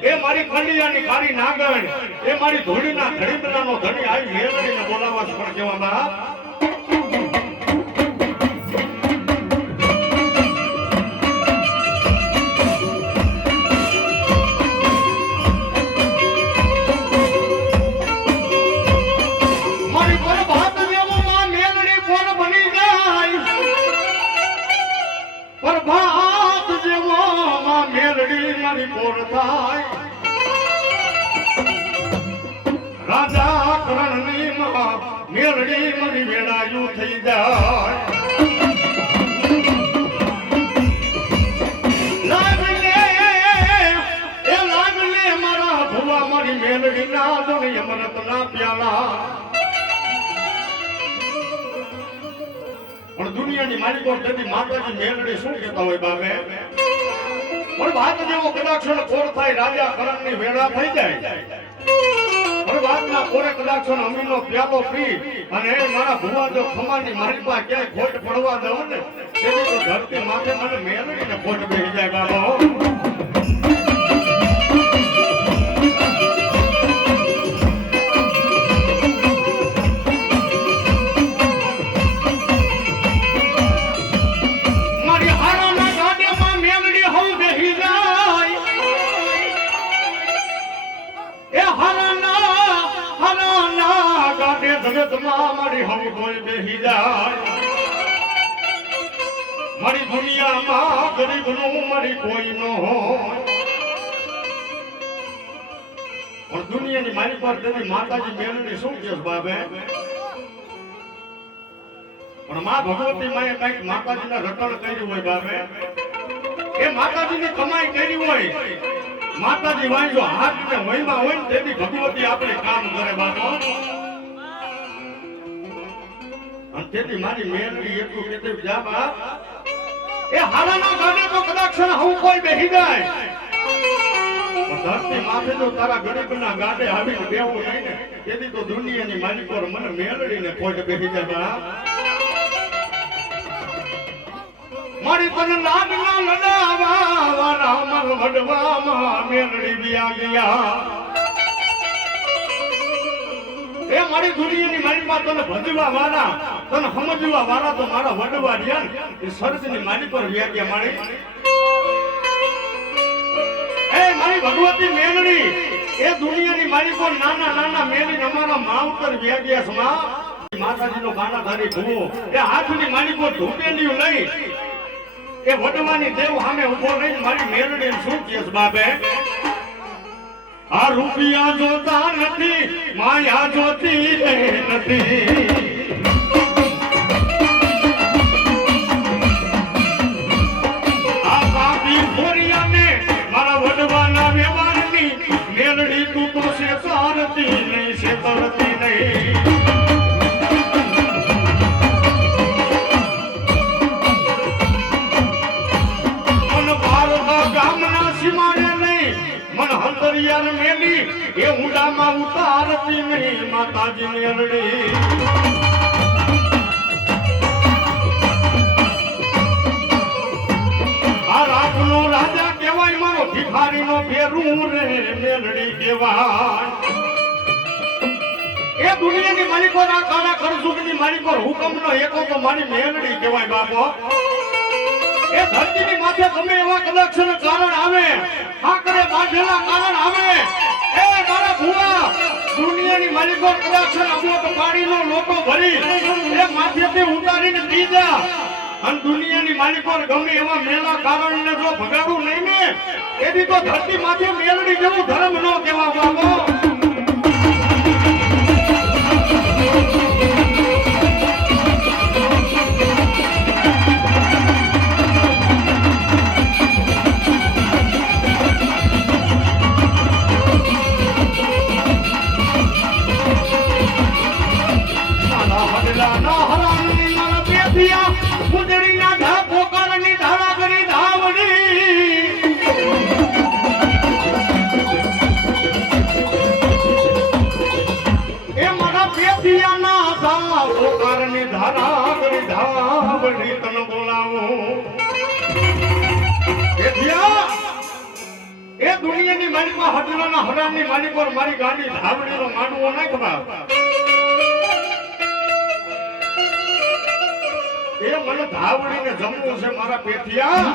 એ મારી ખંડિયાની કાળી નાગણ એ મારી ધોળીના ધડીબલાનો ધણી આવી મેલડીને બોલાવવા પણ કહેવામાં મારી પર ભાત જેવો માં મેલડી કોણ બની જાય પર ભાત જેવો માં મેલડી મારી કોણ થાય રાજા કરણની માં મેલડી મારી વેળાયું થઈ જાય લાગલે મારા ભુવા મારી મેલડી ના દોની અમરત ના પ્યાલા પણ દુનિયાની માલિકો તેથી માતાજી મેલડી શું કહેતા હોય બાબે પણ વાત જેવો કદાચ કોર થાય રાજા કરણની વેળા થઈ જાય પણ વાતના કોરે કદાચ અમીનો પ્યાલો પી અને મારા ભુવા જો ખમાની મારી પાસે ક્યાંય ખોટ પડવા દઉં ને તેથી તો ધરતી માથે મને મેલડીને ખોટ બેસી જાય બાબા જગતમાં મારી હમ કોઈ બેહી જાય મારી દુનિયામાં ગરીબનું મારી કોઈ ન હોય પણ દુનિયાની મારી પર તેની માતાજી મેળવી શું કે બાબે પણ માં ભગવતી માએ કઈક માતાજીના રટણ કર્યું હોય બાબે એ માતાજીની કમાઈ કરી હોય માતાજી વાંચો હાથ ને મહિમા હોય ને તેથી ભગવતી આપણે કામ કરે બાબો અને તેથી મારી મેળવી એટલું કીધું જા બાપ એ હારાના ગાને તો કદાચ હું કોઈ બેહી જાય ધરતી માથે જો તારા ગરીબના ગાડે આવીને બેવું નહીં ને તેથી તો દુનિયાની માલિક પર મને મેળવીને કોઈ બેહી જાય મારી તને લાડના લડાવા વાલા મર વડવામાં મેળડી વ્યા ગયા એ મારી દુનિયાની મારી માં તને ભજવા વાળા તને સમજવા વાળા તો મારા વડવા રહ્યા ને એ સરસની મારી પર વ્યા ગયા મારી એ મારી ભગવતી મેલડી એ દુનિયાની મારી પર નાના નાના મેલી અમારા માવતર વ્યા ગયા છે માતાજીનો બાણાધારી ભૂવો એ હાથની મારી પર ધૂપેલિયું લઈ એ વડવાની દેવ સામે ઉભો રહીને મારી મેલડી શું કેસ બાબે આ રૂપિયા જોતા નથી માયા જોતી નથી આ બાપી ફોરિયાને મારા વડવાના વ્યવહારની મેલડી તું તો છે સારતી નહીં છે તરતી નહીં હંતરિયાર મેલી એ ઊંડામાં ઉતારતી નહીં માતાજી મેલડી આ રાખનો રાજા કહેવાય મારો ભિખારીનો ફેરું રે મેલડી કહેવાય એ દુનિયાની માલિકો ના કાળા કરસુકની માલિકો હુકમનો એકો તો મારી મેલડી કહેવાય બાપો એ ધરતીની માથે ગમે એવા કદાક્ષનો કારણ આવે આકરે બાંધેલા કારણ આવે એ મારા ભૂવા દુનિયાની માલિકો કદાક્ષન અમુક પાણીનો લોટો ભરી એ માથેથી ઉતારીને પી જા અને દુનિયાની માલિકો ગમે એવા મેલા કારણને જો ભગાડું નહીં ને એથી તો ધરતી માથે મેલડી જેવું ધર્મ ન કહેવા બાબો દુનિયાની માલિકમાં હજરાના હરામની માલિક પર મારી ગાડી ધાવડીનો માંડવો ના ખબર એ મને ધાવડીને જમવું છે મારા પેઠિયા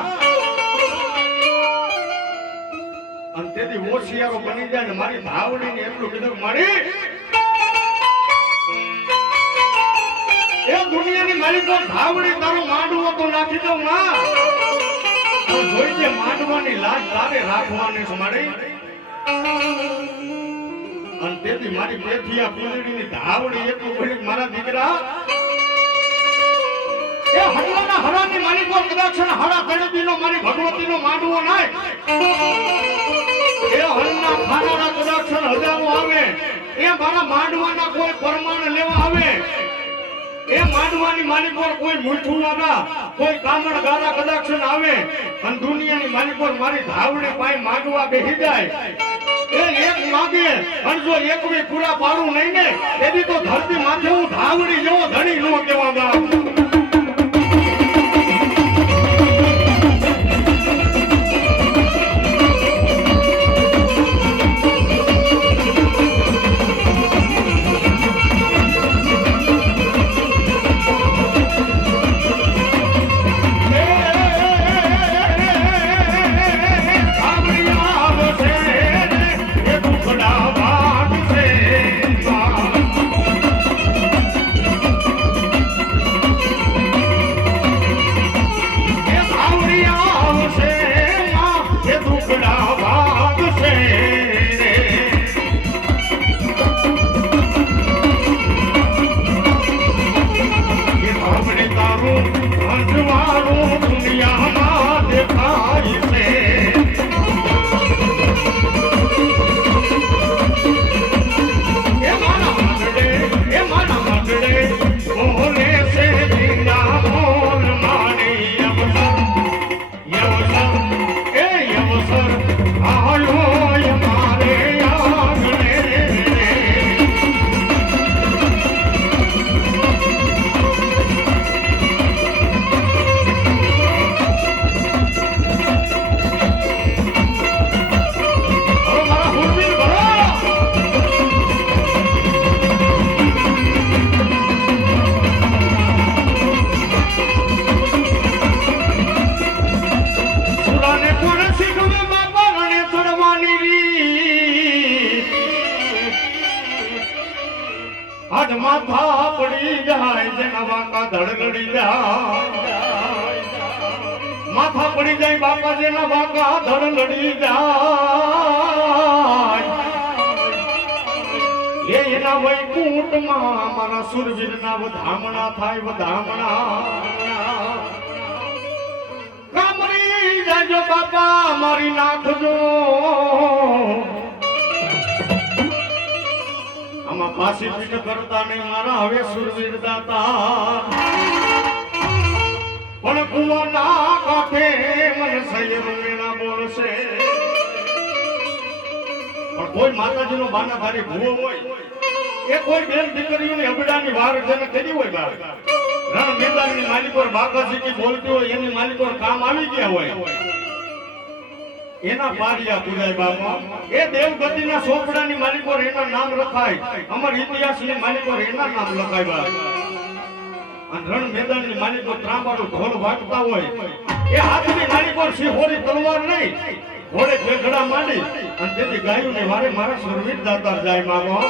અને તેથી હોશિયારો બની જાય ને મારી ધાવડીને એટલું કીધું મારી એ દુનિયાની માલિક પર ધાવડી તારો માંડવો તો નાખી દઉં ના જોઈ જે માંડવાની લાજ તારે રાખવાની છે મારી અને તેથી મારી પેઠિયા પીલડીની ધાવડી એટલું બોલી મારા દીકરા એ હડવાના હરાની માલિક પર કદાચ હરા તળેટીનો મારી ભગવતીનો માંડવો નાય એ હરના ખાનારા કદાચ હજારો આવે એ મારા માંડવાના કોઈ પરમાણ લેવા આવે એ માંડવાની માલિક પર કોઈ મીઠું વાળા કોઈ કામણ ગારા કદાચ આવે અને દુનિયાની માલિક પર મારી ધાવડી પાય માંગવા બેસી જાય એ એક માગે અને જો એક બી પૂરા પાડું નહીં ને એથી તો ધરતી માથે હું ધાવડી જેવો ધણી નો કહેવા ધડગડી જાય માથા પડી જાય બાપાજીના વાગા ધડગડી જાય એના વૈકુંઠમાં મારા સુરવીરના વધામણા થાય વધામણા કામરી જાજો બાપા મારી નાખજો આમાં પાછી પીઠ કરતા નહીં મારા હવે સુરવીર દાતા પણ કુવાના કાંઠે મને સૈયર મેણા બોલશે પણ કોઈ માતાજીનો બાનાધારી ભૂવો હોય એ કોઈ બેન દીકરીઓની અબડાની વાર જેને કરી હોય બાર રણ મેદાનની માલિકો બાકાજી બોલતી હોય એની માલિકો કામ આવી ગયા હોય એના પારિયા પૂજાય બાપા એ દેવગતિના સોપડાની માલિકો એના નામ લખાય અમર ઇતિહાસની માલિકો એના નામ લખાય બા અને રણ મેદાનની માલિકો ત્રાંબાડું ઢોલ વાગતા હોય એ હાથની માલિકો સિંહોરી તલવાર નહીં ઘોડે ભેગડા માંડી અને તેથી ગાયોને વારે મારા સુરવીર દાતાર જાય મામો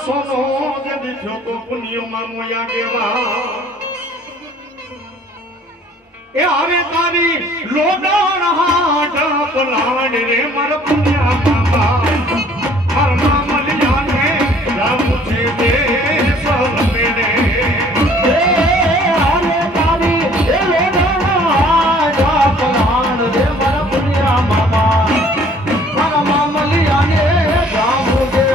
સોનો જદી થયો તો પુણ્યમાં મોયા દેવા એ આવે તારી લોડાણ હાટ પલાડ રે માર પુણ્યા બાબા માર મામલિયાને રામ છે દે સલમે રે એ આવે તારી એ લોડાણ હાટ પલાડ રે માર પુણ્યા બાબા માર મામલિયાને રામ છે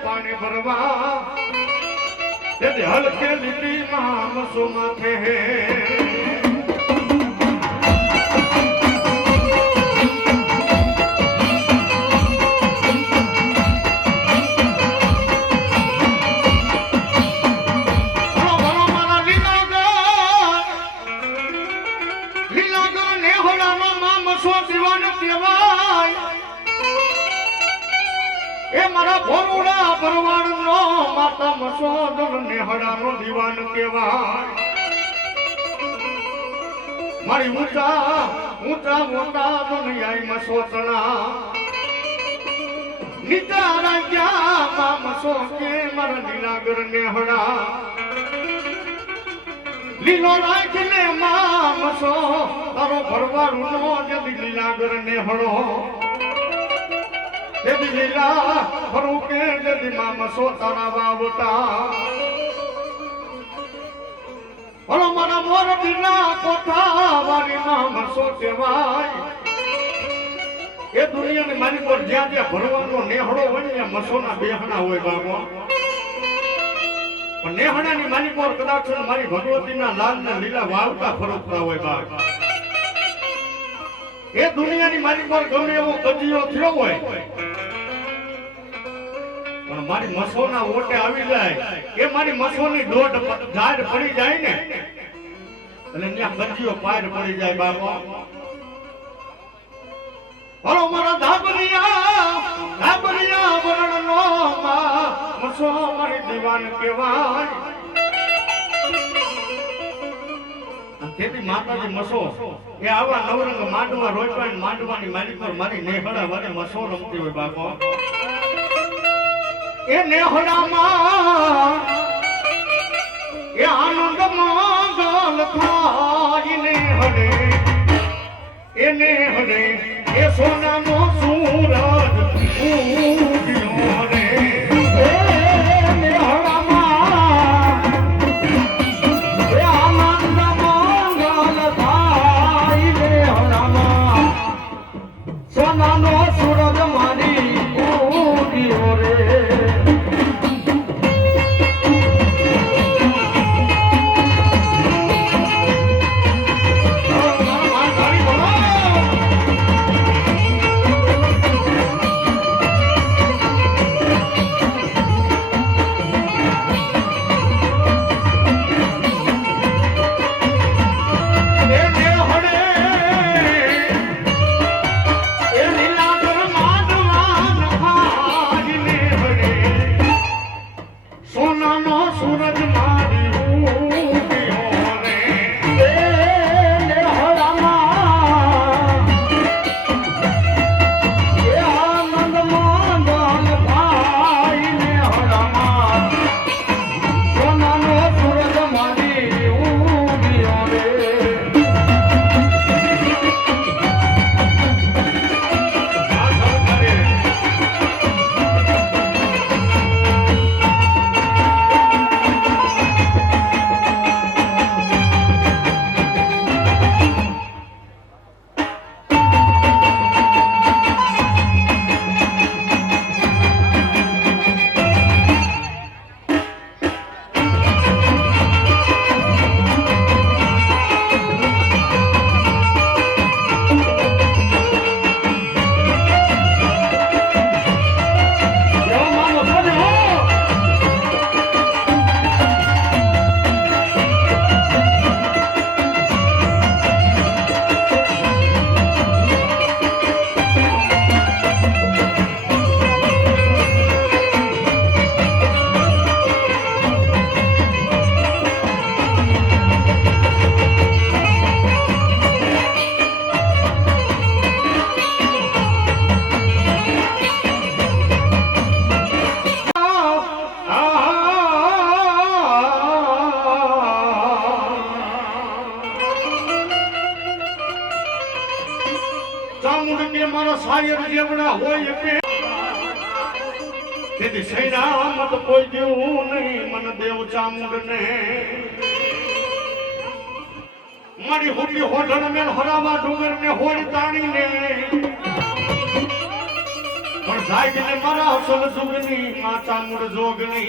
પાણી ભરવા હલકે લીટીમાં મસો માથે દીવાન કેવાય મારી ઊંચા ઊંચા મોટા દુનિયાઈ મસોતણા નીચા રાજા મસો કે મારા નીલાગર નેહડા લીલો રાખીને મામસો તારો ભરવાડું નો જદી લીલા ગરને હળો જદી લીલા ભરું કે જદી મામસો તારા વાવટા હળો મારા મોરબીના કોઠા વાળી મામસો કહેવાય એ દુનિયાની મારી પર જ્યાં જ્યાં ભરવાનો નેહડો હોય ને મસોના બેહણા હોય બાબો પણ નેહડાની મારી પર કદાચ મારી ભગવતીના લાલ ને લીલા વાવતા ફરકતા હોય બાપ એ દુનિયાની મારી પર ગમે એવો કજીયો થયો હોય પણ મારી મસોના ઓટે આવી જાય એ મારી મસોની દોઢ ઝાડ પડી જાય ને અને ત્યાં કજીયો પાર પડી જાય બાબો હલો મારા ધાબરિયા વર્ણનો મસો મારી દીવાન કહેવાય તેથી માતાજી મસો એ આવા નવરંગ માંડવા રોજવાન માંડવાની મારી પર મારી નેહડા વાળી મસો રમતી હોય બાપો એ નેહડામાં એ આનંદ મંગલ થાય નેહડે એને હડે એ સોનાનો સૂરજ ઉગ્યો રે એ નેહડામાં એ આનંદ મંગલ થાય નેહડામાં સોનાનો સૂરજ મારી ઉગ્યો રે તેથી સૈનામત કોઈ દેવું નહીં મન દેવ ચામુંડ ને મારી હોડી હોઢણ મેલ હરાવા ડુંગર ને હોડી તાણી ને પણ જાય ને મારા અસલ સુગની માં ચામુંડ જોગની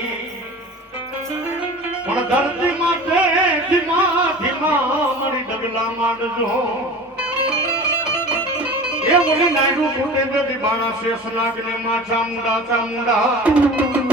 પણ ધરતી માટે ધીમા ધીમા મારી ડગલા માંડજો એ બોલે નાયડુ ફૂટે ગદી બાણા શેષ નાગને માં ચામુંડા ચામુંડા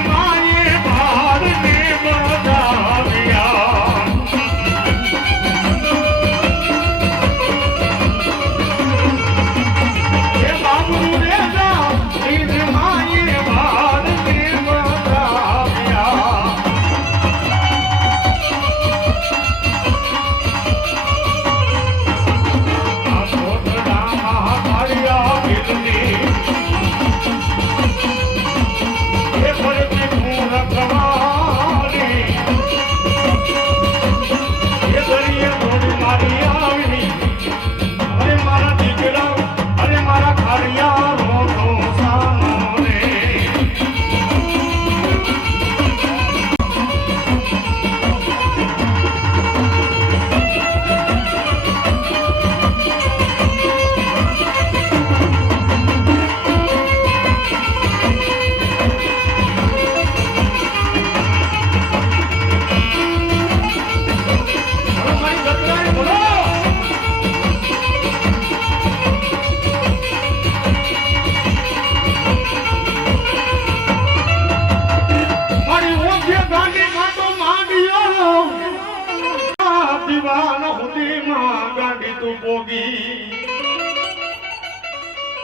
માયે ભાર ને બધાવ્યા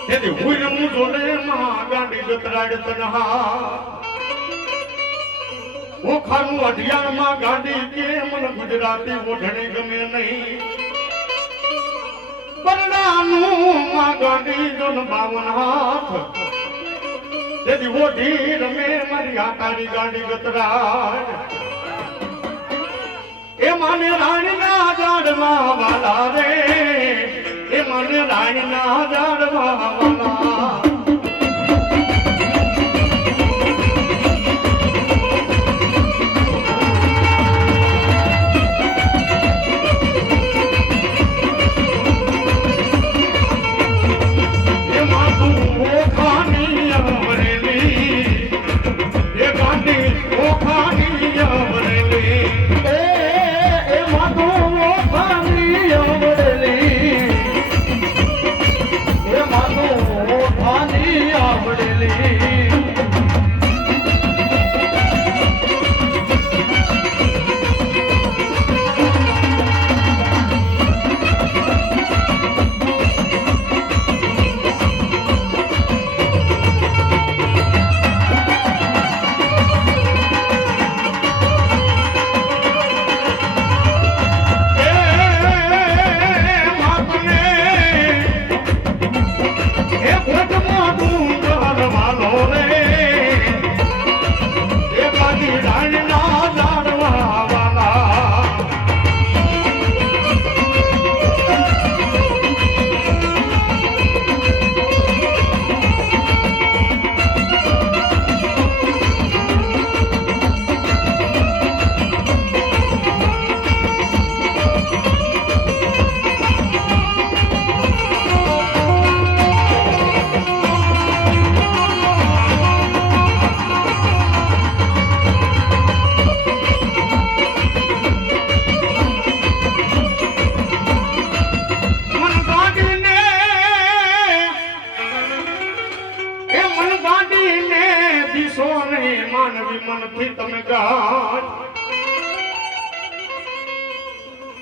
તેથી હું રમું જોડે માં ગાંડી ગતરાડ તનહા ઓખાનું અઢિયારમાં ગાંડી કે મને ગુજરાતી ઓઢણી ગમે નહીં બરડાનું માં ગાંડી જોન 52 હાથ તેથી ઓઢી રમે મારી આટાની ગાંડી ગતરાડ એ મને રાણીના ઝાડમાં વાલા રે એ મને રાણીના ઝાડમાં વાલા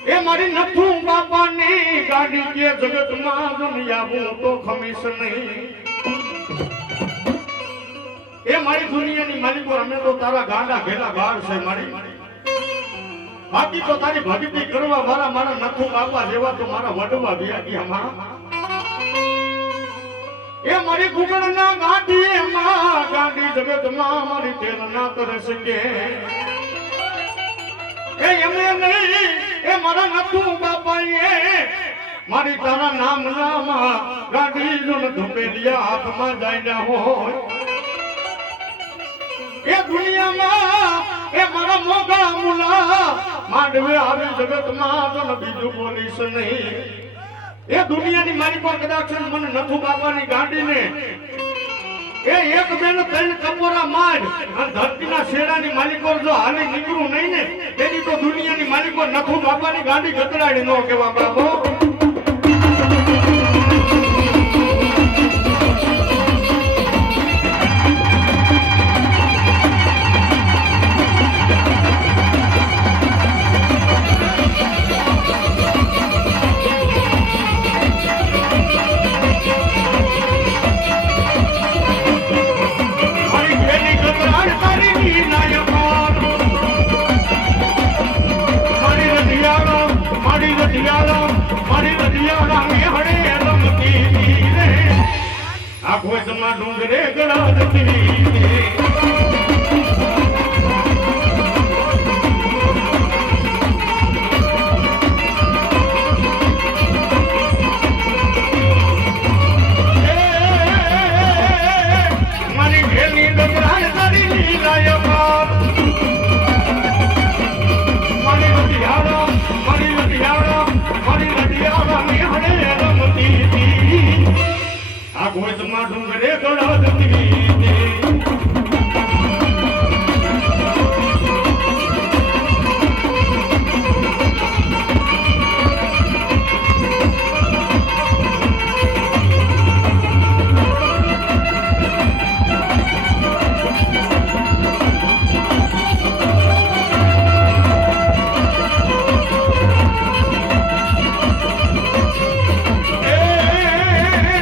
એ મારી નથુ બાપાની ગાડી કે જગતમાં દુનિયા હું તો ખમીશ નહીં એ મારી દુનિયાની માલિકો અમે તો તારા ગાંડા ઘેલા ગાળ છે મારી બાકી તો તારી ભક્તિ કરવા વાળા મારા નથુ બાપા જેવા તો મારા વડવા વ્યાગ્યામાં એ મારી ગુગળના ગાંઠી એમાં ગાંડી જગતમાં મારી તેલ ના તરસ કે એ એમને નહીં એ મારા નથુ બાપાએ મારી તારા નામ નામાં ગાંડી નો ધુપેલિયા હાથમાં જાય હોય એ દુનિયામાં એ મારા મોગા મુલા માંડવે આવી જગતમાં તો બીજું બોલીશ નહીં એ દુનિયાની મારી પર કદાચ મને નથુ બાપાની ગાંડીને એ એક બેન ત્રણ કપોરા માર અને ધરતીના શેડાની માલિકો જો હાલી નીકળું નહીં ને તેની તો દુનિયાની માલિકો નથુ બાપાની ગાંડી ગતરાડી નો કેવા બાપો ડુંગરે ગળા જતી મારી ઘેરની ડગરાણ કરી લીલાય મારી લટિયાળો ની હડે રમતી આ ગોતમાં ડુંગરે ગળા જતી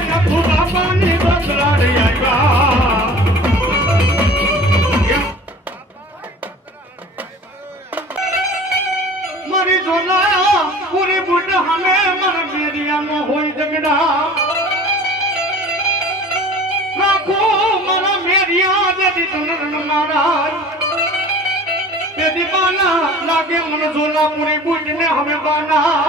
નથુ બાપાની નથી તનરન મહારાજ પેદી બાના લાગે મન ઝોલાપુરી બુટને હવે બાના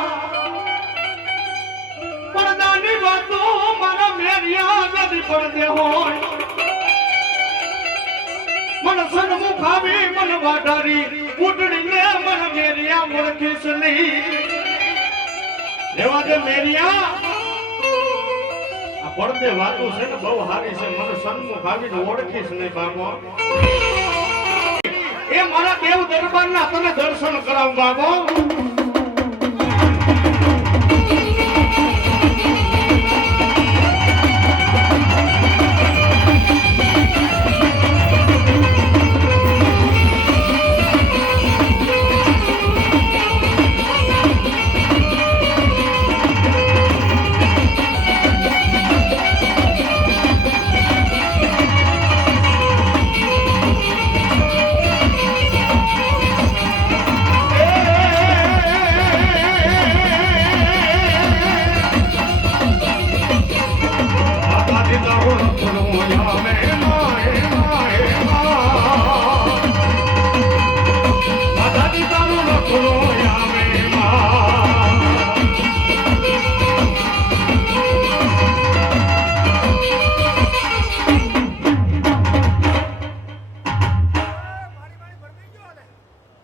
પડદાની વાતો મારા મેરિયા નથી પડદે હોય મન સન્મુખ આવી મન વાડારી બુટડીને મન મેરિયા ઓળખીશ નહીં રેવા દે મેરિયા આ પડદે વાતો છે ને બહુ સારી છે મને સન્મુખ આવીને ઓળખીશ નહીં બાબો એ મારા દેવ દરબારના તને દર્શન કરાવ બાબો